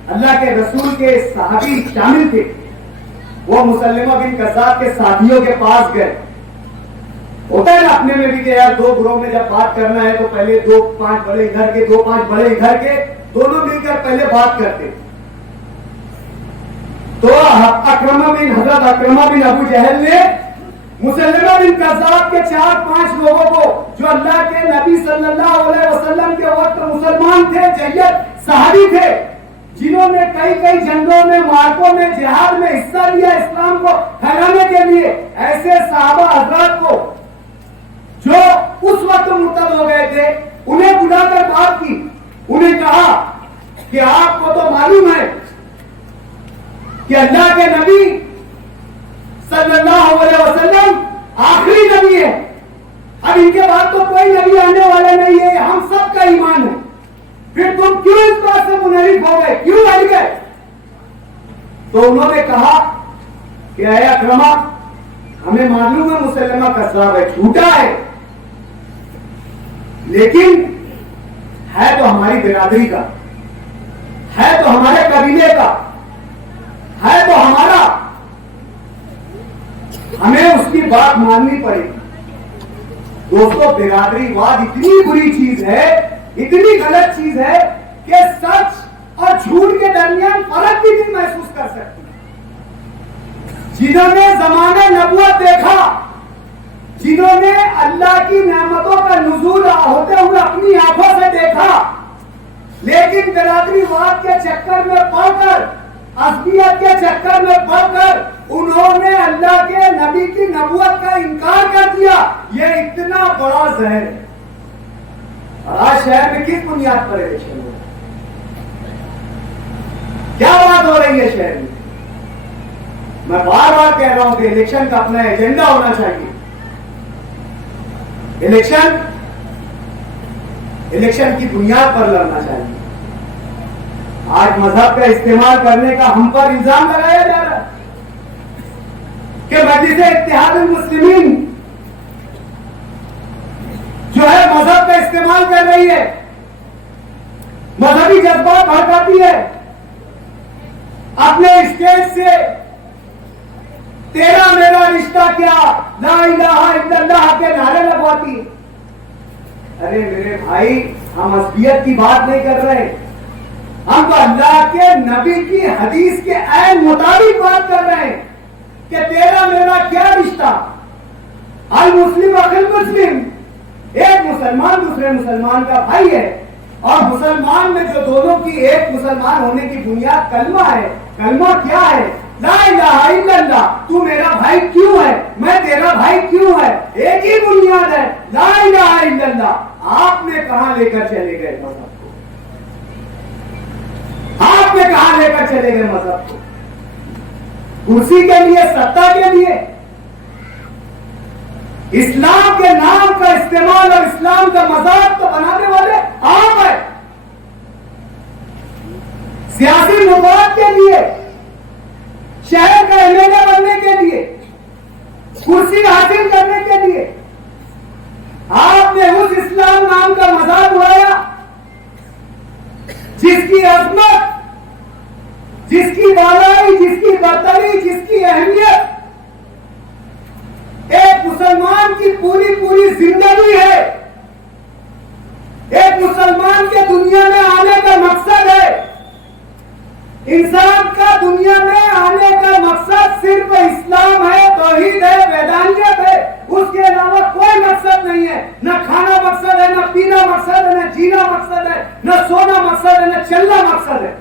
अल्लाह के रसूल के सहाबी शामिल थे, वो मुसल्लिमा बिन कज़्ज़ाब के साथियों के पास गए। होता है ना अपने में भी कि यार दो ग्रोह में जब बात करना है तो पहले 2-5 बड़े इधर के, 2-5 बड़े इधर के, दोनों मिलकर पहले बात करते। तो हजरत अकरमा बिन अबू जहल ने मुसल्लिमा बिन कज़्ज़ाब के 4-5 लोगों को, जो अल्लाह के नबी सल्लल्लाहु अलैहि वसल्लम के वक्त मुसलमान थे, जय्यद सहाबी थे, जिन्होंने कई जंगों में, मार्कों में, जिहाद में हिस्सा लिया इस्लाम को फैलाने के लिए, ऐसे सहाबा हजरात को जो उस वक्त मुर्तद हो गए थे, उन्हें बुलाकर बात की। उन्हें कहा कि आपको तो मालूम है कि अल्लाह के नबी सल्लल्लाहु अलैहि वसल्लम आखिरी नबी है, अब इनके बाद तो कोई नबी आने वाला नहीं है, हम सब का ईमान है, फिर तुम क्यों इस बात से मुनहरिफ हो गए, क्यों हट गए? तो उन्होंने कहा कि ऐ अकरमा, हमें मालूम है मुसल्लिमा कज़्ज़ाब है, झूठा है, लेकिन है तो हमारी बिरादरी का, है तो हमारे कबीले का, है तो हमारा, हमें उसकी बात माननी पड़ेगी। दोस्तों, बिरादरीवाद इतनी बुरी चीज है, इतनी गलत चीज है कि सच और झूठ के दरमियान फर्क भी नहीं महसूस कर सकती। जिन्होंने ज़माने नबूवत देखा, जिन्होंने अल्लाह की नेमतों का नुज़ूल होते हुए अपनी आंखों से देखा, लेकिन बिरादरीवाद के चक्कर में पड़कर, असबियत के चक्कर में पड़कर उन्होंने अल्लाह के नबी की नबूवत का इनकार कर दिया, यह इतना बड़ा जहर है। और आज शहर में किस बुनियाद पर इलेक्शन हो रहा है? क्या बात हो रही है शहर में? मैं बार बार कह रहा हूं कि इलेक्शन का अपना एजेंडा होना चाहिए। इलेक्शन की बुनियाद पर लड़ना चाहिए। आज मजहब का इस्तेमाल करने का हम पर इल्जाम लगाया जा रहा है कि मजलिस-ए-इत्तेहादुल मुस्लिमीन जो है मजहब का इस्तेमाल कर रही है, मजहबी जज्बात भड़काती है, अपने स्टेज से तेरा मेरा रिश्ता क्या, ला इलाहा इल्लल्लाह के नारे लगवाती है। अरे मेरे भाई, हम असबियत की बात नहीं कर रहे, हम तो अल्लाह के नबी की हदीस के ऐन मुताबिक बात कर रहे हैं कि तेरा मेरा क्या रिश्ता। अल मुस्लिम अखिल मुस्लिम, एक मुसलमान दूसरे मुसलमान का भाई है, और मुसलमान में जो दोनों की एक मुसलमान होने की बुनियाद कलमा है। कलमा क्या है? ला इलाहा इल्लल्लाह। तू मेरा भाई क्यों है, मैं तेरा भाई क्यों है, एक ही बुनियाद है, ला इलाहा इल्लल्लाह। आपने कहां लेकर चले गए मजहब को? आपने कहां लेकर चले गए मजहब को? कुर्सी के लिए, सत्ता के लिए? इस्लाम के नाम का इस्तेमाल और इस्लाम का मजाक तो बनाने वाले आप हैं। सियासी मुफाद के लिए, शहर का एमएलए बनने के लिए, कुर्सी हासिल करने के लिए आपने उस इस्लाम नाम का मजाक उड़ाया जिसकी अजमत, जिसकी बालाई, जिसकी बर्तरी, जिसकी अहमियत एक मुसलमान की पूरी पूरी जिंदगी है। एक मुसलमान के दुनिया में आने का मकसद है, इंसान का दुनिया में आने का मकसद सिर्फ इस्लाम है, तौहीद है, वैदानियत है। उसके अलावा कोई मकसद नहीं है। न खाना मकसद है, न पीना मकसद है, न जीना मकसद है, न सोना मकसद है, न चलना मकसद है।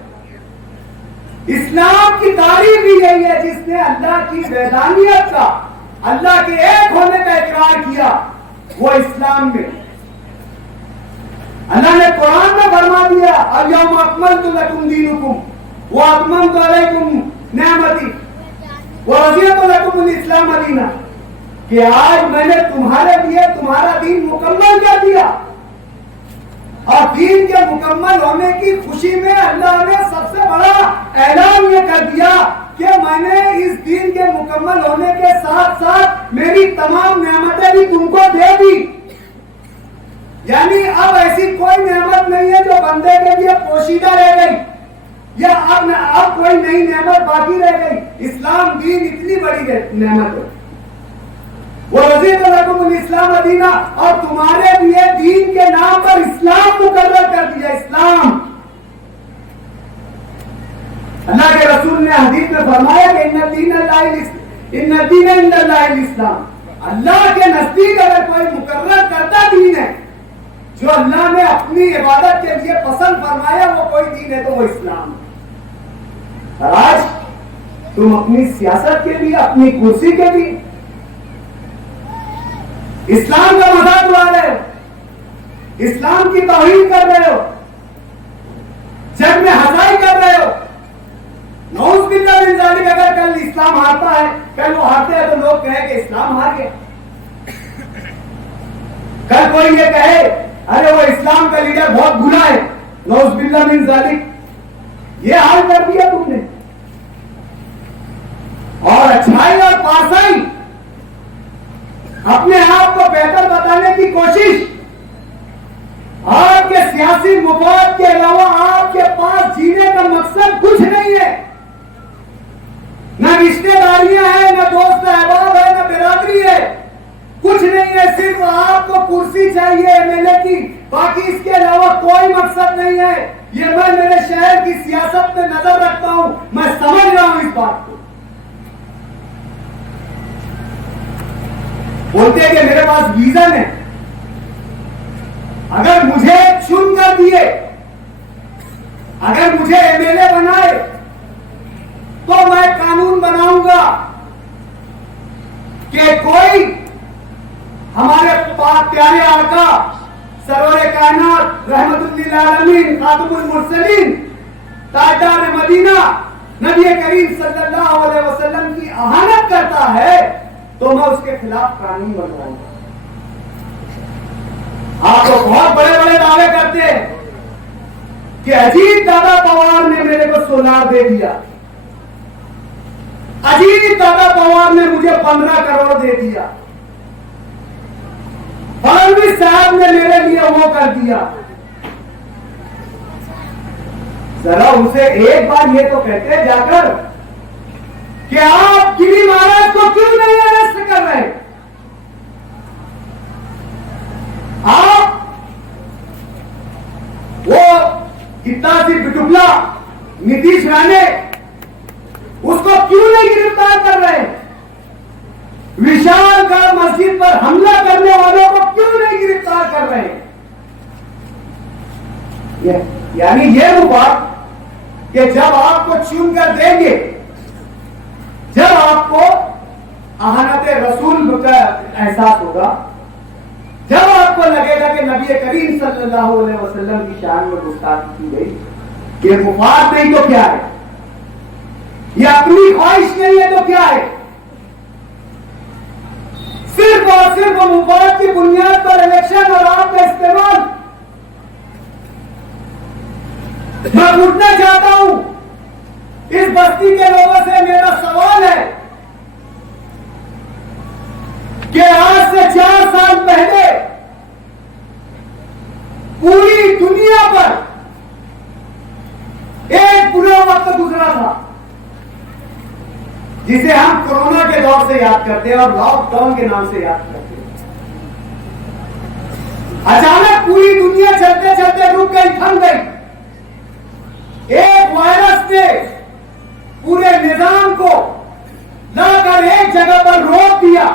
इस्लाम की तारीफ ही यही है, जिसने अल्लाह की वैदानियत का, अल्लाह के एक होने का इकरार किया, वो इस्लाम में। अल्लाह ने कुरान में फरमा दिया, अल-यौम अकमलतु लकुम दीनुकुम व अतममतु अलैकुम निअमती व रज़ीतु लकुमुल इस्लाम दीना, कि आज मैंने तुम्हारे लिए तुम्हारा दीन मुकम्मल कर दिया। और दीन के मुकम्मल होने की खुशी में अल्लाह ने सबसे बड़ा ऐलान ये कर दिया कि मैंने इस दीन के मुकम्मल होने के साथ साथ मेरी तमाम नेमतें भी तुमको दे दी। यानी अब ऐसी कोई नेमत नहीं है जो बंदे के लिए पोशीदा रह गई, या अब कोई नई नेमत बाकी रह गई। इस्लाम दीन इतनी बड़ी नेमत है। वो रज़ीतु लकुमुल इस्लाम दीना, और तुम्हारे लिए दीन के नाम पर इस्लाम मुकर्रर कर दिया। इस्लाम, अल्लाह के रसूल ने हदीस में फरमाया कि इन्ना दीन इंदल्लाहिल इस्लाम। अल्लाह के नजदीक अगर कोई मुकर्रर करता दीन है जो अल्लाह ने अपनी इबादत के लिए पसंद फरमाया, वो कोई दीन है तो वो इस्लाम है। आज तुम अपनी सियासत के लिए, अपनी कुर्सी के लिए इस्लाम का मजाक उड़ा रहे हो, इस्लाम की तौहीन कर रहे हो, जग में हजाई कर रहे हो। नौज़ बिल्लाह मिन ज़ालिक, अगर कल इस्लाम हारता है, कल वो हारते हैं तो लोग कहे कि इस्लाम हार गया। कल कोई ये कहे अरे वो इस्लाम का लीडर बहुत बुरा है, नौज़ बिल्लाह मिन ज़ालिक, ये हाल कर दिया तुमने। और अच्छाई और पासाई, अपने आप को बेहतर बताने की कोशिश, आपके सियासी मुफाद के अलावा आपके पास जीने का मकसद कुछ नहीं है। न रिश्तेदारियां हैं, न दोस्त अहबाब है, न बिरादरी है, कुछ नहीं है। सिर्फ आपको कुर्सी चाहिए एमएलए की, बाकी इसके अलावा कोई मकसद नहीं है। ये मैं मेरे शहर की सियासत पे नजर रखता हूं, मैं समझ रहा हूं इस बात को। बोलते हैं कि मेरे पास विजन है, अगर मुझे चुन कर दिए, अगर मुझे एमएलए बनाए तो मैं कानून बनाऊंगा कि कोई हमारे पाक प्यारे आका सरवर कायनात रहमतुल लिल आलमीन खातमुल मुरसलीन ताजदार मदीना नबी करीम सल्लल्लाहु अलैहि वसल्लम की अहानत करता है तो मैं उसके खिलाफ कानून बनवाऊंगा। आप तो बहुत बड़े बड़े दावे करते हैं कि अजीत दादा पवार ने मेरे को सोलार दे दिया, अजीत दादा पवार ने मुझे 15 करोड़ दे दिया। फडणवीस साहब ने मेरे लिए वो कर दिया। जरा उनसे एक बार ये तो कहते जाकर कि आप गिरी महाराज को क्यों नहीं अरेस्ट कर रहे? आप वो कितना सी बिटुकला नीतीश राणे उसको क्यों नहीं गिरफ्तार कर रहे? विशालगढ़ मस्जिद पर हमला करने वालों को क्यों नहीं गिरफ्तार कर रहे? यानी ये वो बात कि जब आपको चुन कर देंगे, जब आपको अहानत रसूल का एहसास होगा, जब आपको लगेगा कि नबी करीम सल्लल्लाहु अलैहि वसल्लम की शान में गुस्ताखी की गई, ये मुफाद नहीं तो क्या है, ये अपनी ख्वाहिश नहीं है तो क्या है, सिर्फ और सिर्फ मुफाद की बुनियाद पर इलेक्शन और आपका इस्तेमाल। मैं पूछना चाहता हूं, इस बस्ती के लोगों से मेरा सवाल है कि आज से 4 साल पहले पूरी दुनिया पर एक बुरा वक्त गुजरा था जिसे हम कोरोना के दौर से याद करते हैं और लॉकडाउन के नाम से याद करते हैं। अचानक पूरी दुनिया चलते चलते रुक गई, थम गई। एक वायरस ने पूरे निजाम को लाकर एक जगह पर रोक दिया।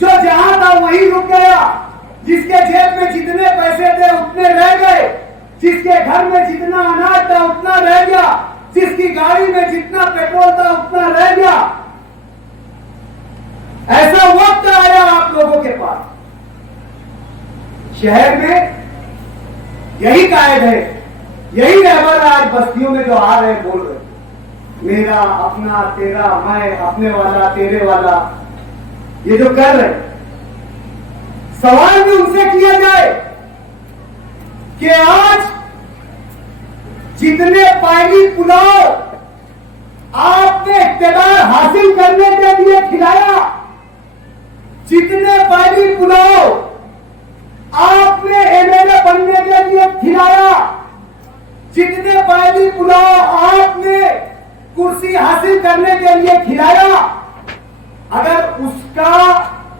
जो जहां था वहीं रुक गया। जिसके जेब में जितने पैसे थे उतने रह गए, जिसके घर में जितना अनाज था उतना रह गया, जिसकी गाड़ी में जितना पेट्रोल था उतना रह गया। ऐसा वक्त आया आप लोगों के पास। शहर में यही कायद है, यही रहबर है। आज बस्तियों में जो आ रहे बोल रहे, मेरा अपना तेरा, मैं अपने वाला तेरे वाला, ये जो कर रहे, सवाल भी उनसे किया जाए कि आज जितने पायली पुलाव आपने इख्तियार हासिल करने के लिए खिलाया, जितने पायली पुलाव आपने एमएलए बनने के लिए खिलाया, जितने पायली पुलाव आपने कुर्सी हासिल करने के लिए खिलाया, अगर उसका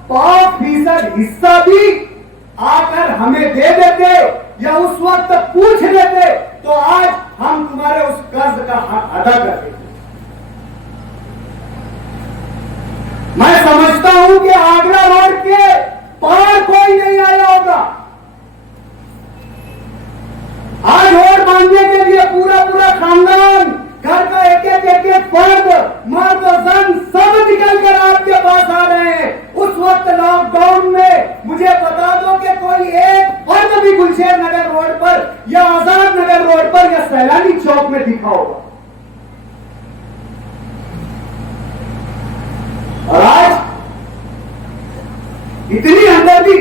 5% हिस्सा भी आकर हमें दे देते या उस वक्त पूछ लेते तो आज हम तुम्हारे उस कर्ज का हक अदा कर देते। मैं समझता हूं कि आगरा रोड के पार कोई नहीं आया होगा। आज वोट मांगने के लिए पूरा पूरा खानदान, घर का एक फर्द, मर्द और जन सब निकल कर आपके पास आ रहे हैं। उस वक्त लॉकडाउन में मुझे बता दो कि कोई एक फर्द भी गुलशेर नगर रोड पर या आजाद नगर रोड पर या सैलानी चौक में दिखा होगा। और आज इतनी हमदर्दी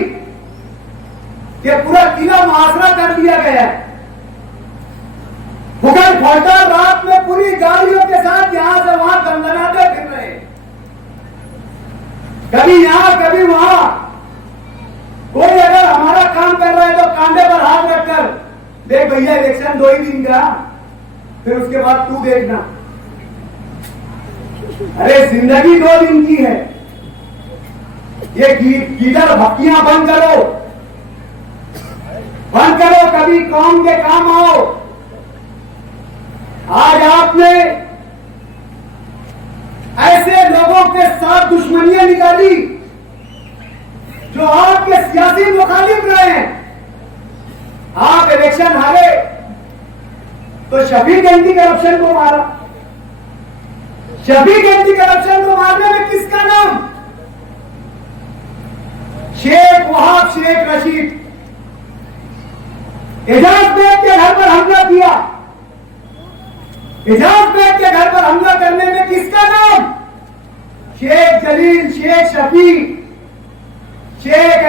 कि पूरा किला मुहासरा कर दिया गया है। भूगल फौटा रात में पूरी गाड़ियों के साथ यहां से वहां दंदनाते फिर रहे, कभी यहां कभी वहां। कोई अगर हमारा काम कर रहा है तो कांधे पर हाथ रखकर, देख भैया इलेक्शन 2 ही दिन का, फिर उसके बाद तू देखना। अरे जिंदगी 2 दिन की है। ये गीदड़ भक्तियां बंद करो, बंद करो, कभी कौम के काम आओ। आज आपने ऐसे लोगों के साथ दुश्मनियां निकाली जो आपके सियासी मुखालिफ रहे हैं। आप इलेक्शन हारे तो शफीक एंटी करप्शन को मारा। शफीक एंटी करप्शन को मारने में किसका नाम? शेख वहाब शेख रशीद। एजाज बेग के घर पर हमला किया। एजाज बेग के घर पर हमला करने में किसका नाम? शेख जलील, शेख शफीक, शेख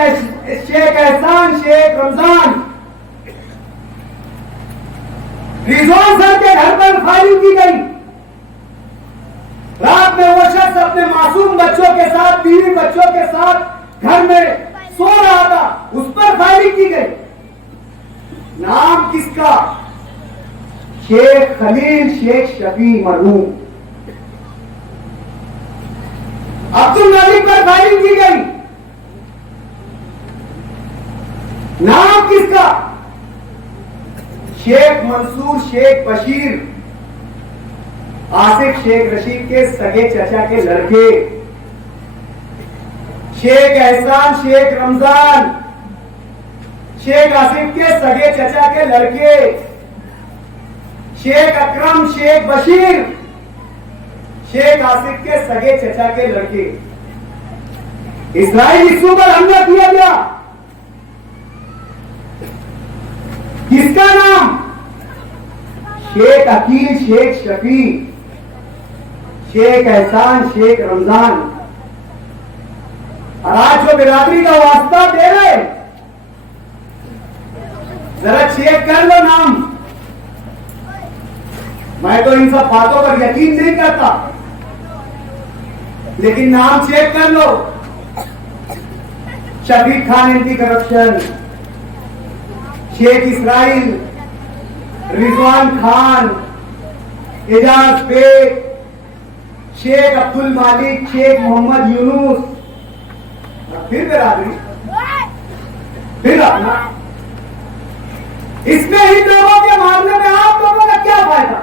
एहसान, शेख रमजान। रिजवान सर के घर पर फायरिंग की गई। रात में वो शख्स अपने मासूम बच्चों के साथ, बीवी बच्चों के साथ घर में सो रहा था, उस पर फायरिंग की गई। नाम किसका? शेख खलील शेख शफी मरहूम। अब्दुल मालिक पर फायरिंग की गई। नाम किसका? शेख मंसूर शेख बशीर, आसिफ शेख रशीद के सगे चचा के लड़के। शेख एहसान शेख रमजान, शेख आसिफ के सगे चचा के लड़के। शेख अकरम शेख बशीर, शेख आसिफ के सगे चचा के लड़के। इस्राइली हिस्सों पर हमला किया गया। किसका नाम? शेख अकील शेख शफी, शेख एहसान शेख रमजान। और आज जो बिरादरी का वास्ता दे रहे, जरा चेक कर लो नाम। मैं तो इन सब बातों पर यकीन नहीं करता, लेकिन नाम चेक कर लो। Shafiq Khan anti corruption, Sheikh Israil, Rizwan Khan, Ejaz Baig, Sheikh Abdul Malik, Sheikh Mohammad Yunus. फिर बिरादरी, फिर अपना। इसमें इन लोगों के मारने में आप लोगों का क्या फायदा?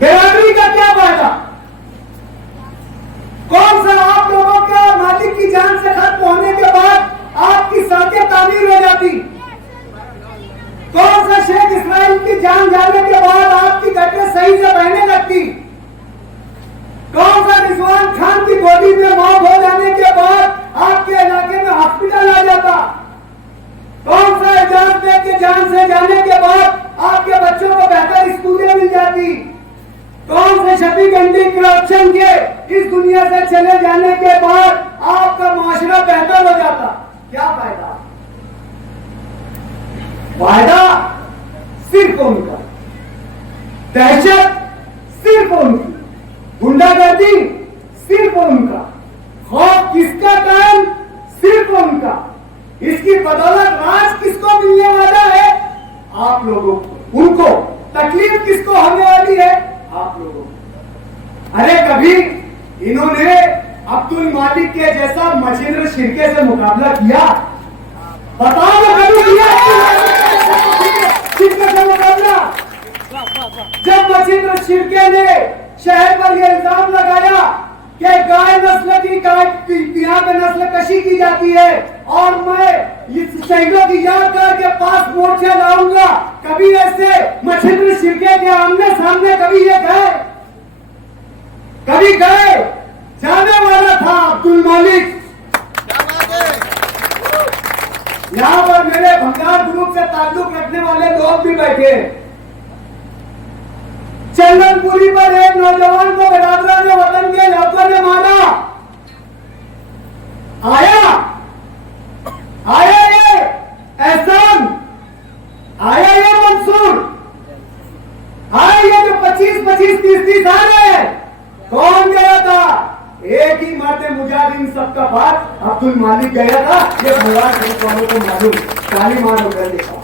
बिरादरी का क्या फायदा? कौन सा आप लोगों का मालिक की जान से खत्म होने के बाद आपकी सड़कें तामीर हो जाती? कौन सा शेख इस्राइल की जान जाने के बाद आपकी घटनें सही से बहने लगती? कौन सा रिजवान खान की गोली में मौत हो जाने के बाद आपके इलाके में हॉस्पिटल आ जाता? कौन सा एजाज बेग के जान से जाने के बाद आपके बच्चों को बेहतर स्कूलें मिल जाती? कौन से शफीक एंटी करप्शन के इस दुनिया से चले जाने के बाद आपका माशरा बेहतर हो जाता? क्या फायदा? फायदा सिर्फ उनका, दहशत सिर्फ उनकी, गुंडागर्दी सिर्फ उनका, खौफ किसका कायम? सिर्फ उनका। इसकी बदौलत राज किसको मिलने वाला है? आप लोगों को। उनको तकलीफ किसको होने वाली है? आप लोगों को। अरे कभी इन्होंने अब्दुल मालिक के जैसा मछिंद्र शिर्के से मुकाबला किया? बताओ ना, कभी किया शिर्के से मुकाबला? जब मछिंद्र शिर्के ने शहर पर यह इल्जाम लगाया कि गाय नस्ल की यहाँ पे नस्ल कशी की जाती है और मैं इस शहीदों की याद करके पास मोर्चा लाऊंगा, कभी ऐसे मछिंद्र शिर्के के आमने सामने कभी ये गए? कभी गए? जाने वाला था अब्दुल मालिक। यहां पर मेरे भंगार ग्रुप से ताल्लुक रखने वाले लोग भी बैठे। चंदनपुरी पर एक नौजवान को बिरादरा ने वतन के लड़कों ने मारा। आया ये एहसान, आया ये मंसूर, आया ये जो 25-25, 30-30 आ रहे हैं। कौन गया था? एक ही मर्द मुजाहिदीन सबका बात अब्दुल मालिक गया था। ये भगवान वालों को मालूम, काली मार होकर देखा।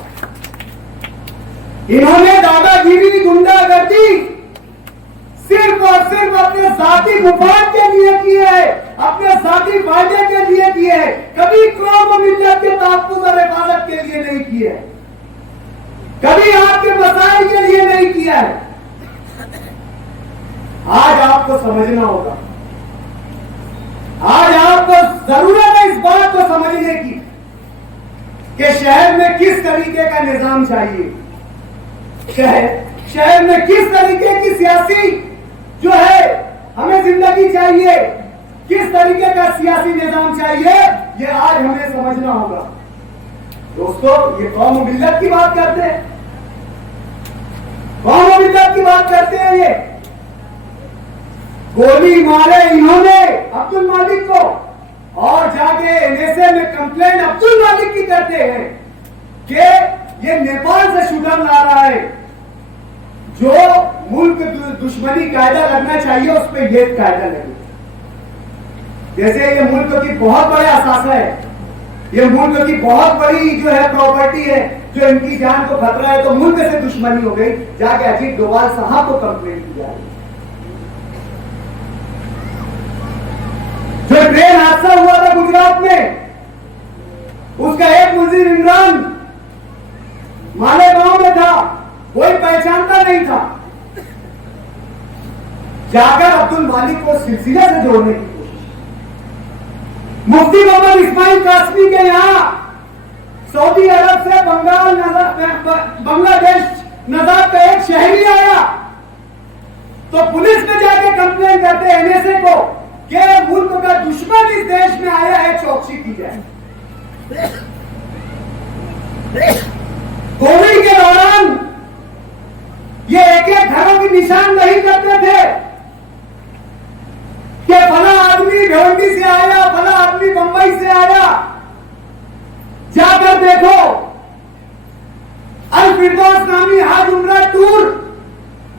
इन्होंने दादागिरी गुंडागर्दी सिर्फ और सिर्फ अपने जाती मुफाद के लिए किए है, अपने जाती फायदे के लिए किए है, कभी कौम मिल्लत के तहफ्फुज़ और हिफाजत के लिए नहीं किए है, कभी आपके मसाइल के लिए नहीं किया है। आज आपको समझना होगा, आज आपको जरूरत है इस बात को समझने की कि शहर में किस तरीके का निजाम चाहिए, शहर में किस तरीके की सियासी जो है हमें जिंदगी चाहिए, किस तरीके का सियासी निजाम चाहिए, ये आज हमें समझना होगा। दोस्तों, ये कौम मिल्लत की बात करते हैं, कौम मिल्लत की बात करते हैं। ये गोली मारे इन्होंने अब्दुल मालिक को और जाके एनएसए में कंप्लेंट अब्दुल मालिक की करते हैं कि ये नेपाल से शूटर ला रहा है। जो मुल्क दुश्मनी कायदा लगना चाहिए उस पर यह कायदा लगे। जैसे ये मुल्क की बहुत बड़ा असासा है, ये मुल्क की बहुत बड़ी जो है प्रॉपर्टी है, जो इनकी जान को खतरा है, तो मुल्क से दुश्मनी हो गई, जाके अजीत डोभाल साहब को कंप्लेंट की जा रही है। जो ट्रेन हादसा हुआ था गुजरात में, उसका एक मुलजिम इमरान मालेगांव में था, कोई पहचानता नहीं था, जाकर अब्दुल मालिक को सिलसिले से जोड़ने की कोशिश। मुफ्ती मोहम्मद इस्माइल कासमी के यहां सऊदी अरब से बांग्लादेश नजात का एक शहरी आया, तो पुलिस में जाके कंप्लेन करते एनएसए को कि मुल्क का दुश्मन इस देश में आया है, चौकसी की जाए। कोविड के दौरान ये एक एक घरों की निशानदही करते थे कि फला आदमी भिवंडी से आया, फला आदमी बंबई से आया, जाकर देखो। अल फिरदौस नामी हाज उम्रा टूर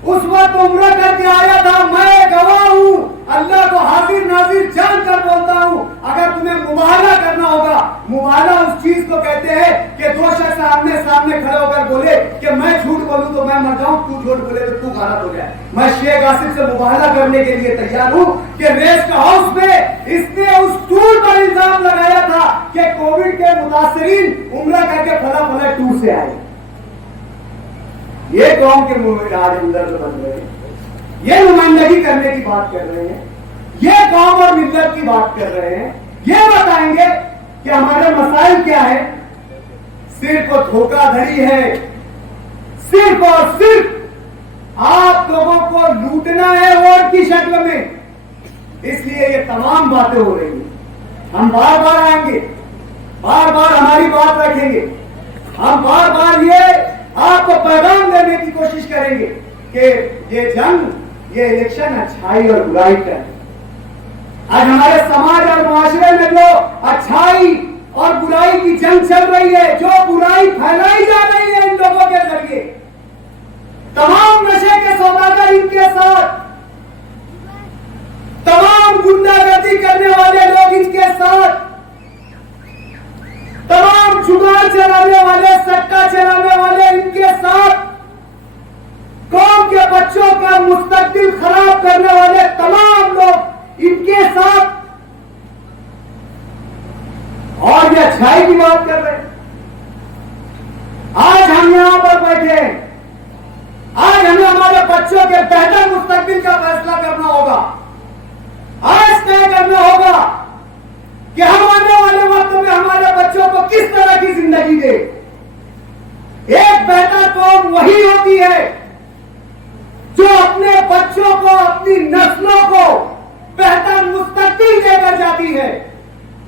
उस वक्त उम्रा करके आया था। मैं गवाह हूं, अल्लाह को हाजिर नाजिर जानकर बोलता हूं, अगर तुम्हें मुबाहला करना होगा, मुबाहला उस चीज को कहते हैं कि दो शख्स आमने सामने खड़े होकर बोले कि मैं झूठ बोलूं तो मैं मर जाऊं, तू झूठ बोले तो तू गलत हो जाए। मैं शेख आसिफ से मुबाहला करने के लिए तैयार हूं कि रेस्ट हाउस में इसने उस टूर पर इल्जाम लगाया था कि कोविड के मुतासरीन उम्रा करके फला फला टूर से आए। ये कौम के मुंह में आज हमदर्द बन रहे हैं, ये नुमाइंदगी करने की बात कर रहे हैं, ये कौम और मिल्लत की बात कर रहे हैं, ये बताएंगे कि हमारे मसाइल क्या है। सिर्फ धोखाधड़ी है, सिर्फ और सिर्फ आप लोगों को लूटना है वोट की शक्ल में, इसलिए ये तमाम बातें हो रही हैं। हम बार बार आएंगे, बार बार हमारी बात रखेंगे, हम बार बार ये आपको पैगाम देने की कोशिश करेंगे कि ये जंग, ये इलेक्शन अच्छाई और बुराई का है। आज हमारे समाज और मुआशरे में जो अच्छाई और बुराई की जंग चल रही है, जो बुराई फैलाई जा रही है इन लोगों के जरिए, तमाम नशे के सौदागर इनके साथ, तमाम गुंडागर्दी करने वाले लोग इनके साथ, तमाम जुगाड़ चलाने वाले, सट्टा चलाने वाले इनके साथ, कौम के बच्चों का मुस्तकबिल खराब करने वाले तमाम लोग इनके साथ, और ये अच्छाई की बात कर रहे हैं। आज हम यहां पर बैठे हैं, आज हमें हमारे बच्चों के बेहतर मुस्तकबिल का फैसला करना होगा। आज तय करना होगा कि हम आने वाले वक्त में हमारे बच्चों को किस तरह की जिंदगी दे। एक बेहतर कौम वही होती है जो अपने बच्चों को, अपनी नस्लों को बेहतर मुस्तकबिल देकर जाती है।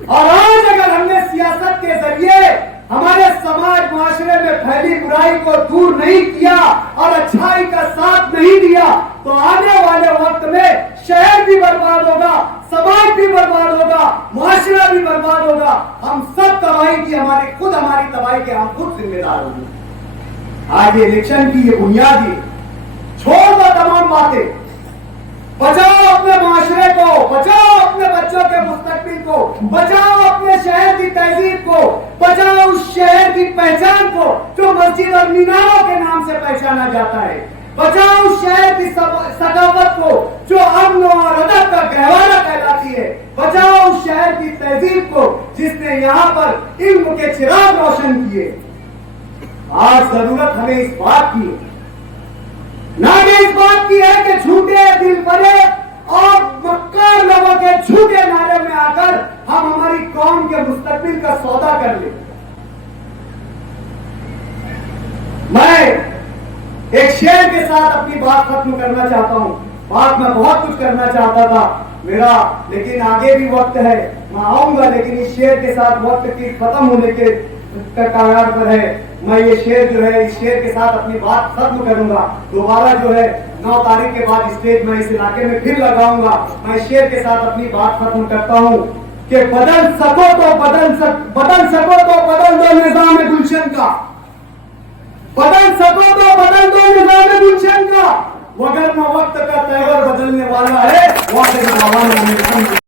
और आज अगर हमने सियासत के जरिए हमारे समाज मुआशरे में फैली बुराई को दूर नहीं किया और अच्छाई का साथ नहीं दिया, तो आने वाले वक्त में शहर भी बर्बाद होगा, समाज भी बर्बाद होगा, मुआशरा भी बर्बाद होगा। हम सब तबाही की, हमारी तबाही के हम खुद जिम्मेदार होंगे। आज ये इलेक्शन की ये बुनियादी, छोड़ दो तमाम बातें, बचाओ अपने मुआशरे को, बचाओ अपने बच्चों के मुस्तकबिल को, बचाओ अपने शहर की तहजीब को, बचाओ उस शहर की पहचान को जो मस्जिद और मीनारों के नाम से पहचाना जाता है, बचाओ उस शहर की सकावत को जो अमन और अदब का गहवारा कहलाती है, बचाओ उस शहर की तहजीब को जिसने यहाँ पर इल्म के चिराग रोशन किए। आज जरूरत हमें इस बात की है, ना कि इस बात की है कि झूठे दिल भरे और मक्कार लोगों के झूठे नारे में आकर हम हमारी कौम के मुस्तकबिल का सौदा कर ले। मैं एक शेर के साथ अपनी बात खत्म करना चाहता हूं। बात मैं बहुत कुछ करना चाहता था मेरा, लेकिन आगे भी वक्त है, मैं आऊंगा, लेकिन इस शेर के साथ वक्त की खत्म होने के कगार पर है। मैं ये शेर जो है, इस शेर के साथ अपनी बात खत्म करूंगा। दोबारा जो है 9 तारीख के बाद स्टेज में इस इलाके में फिर लगाऊंगा। मैं शेर के साथ अपनी बात खत्म करता हूं कि बदल सको तो बदल दो निजाम गुलशन का, बदल सको तो बदल दो निजाम गुलशन का, वगरना वक्त का तहवर बदलने वाला है।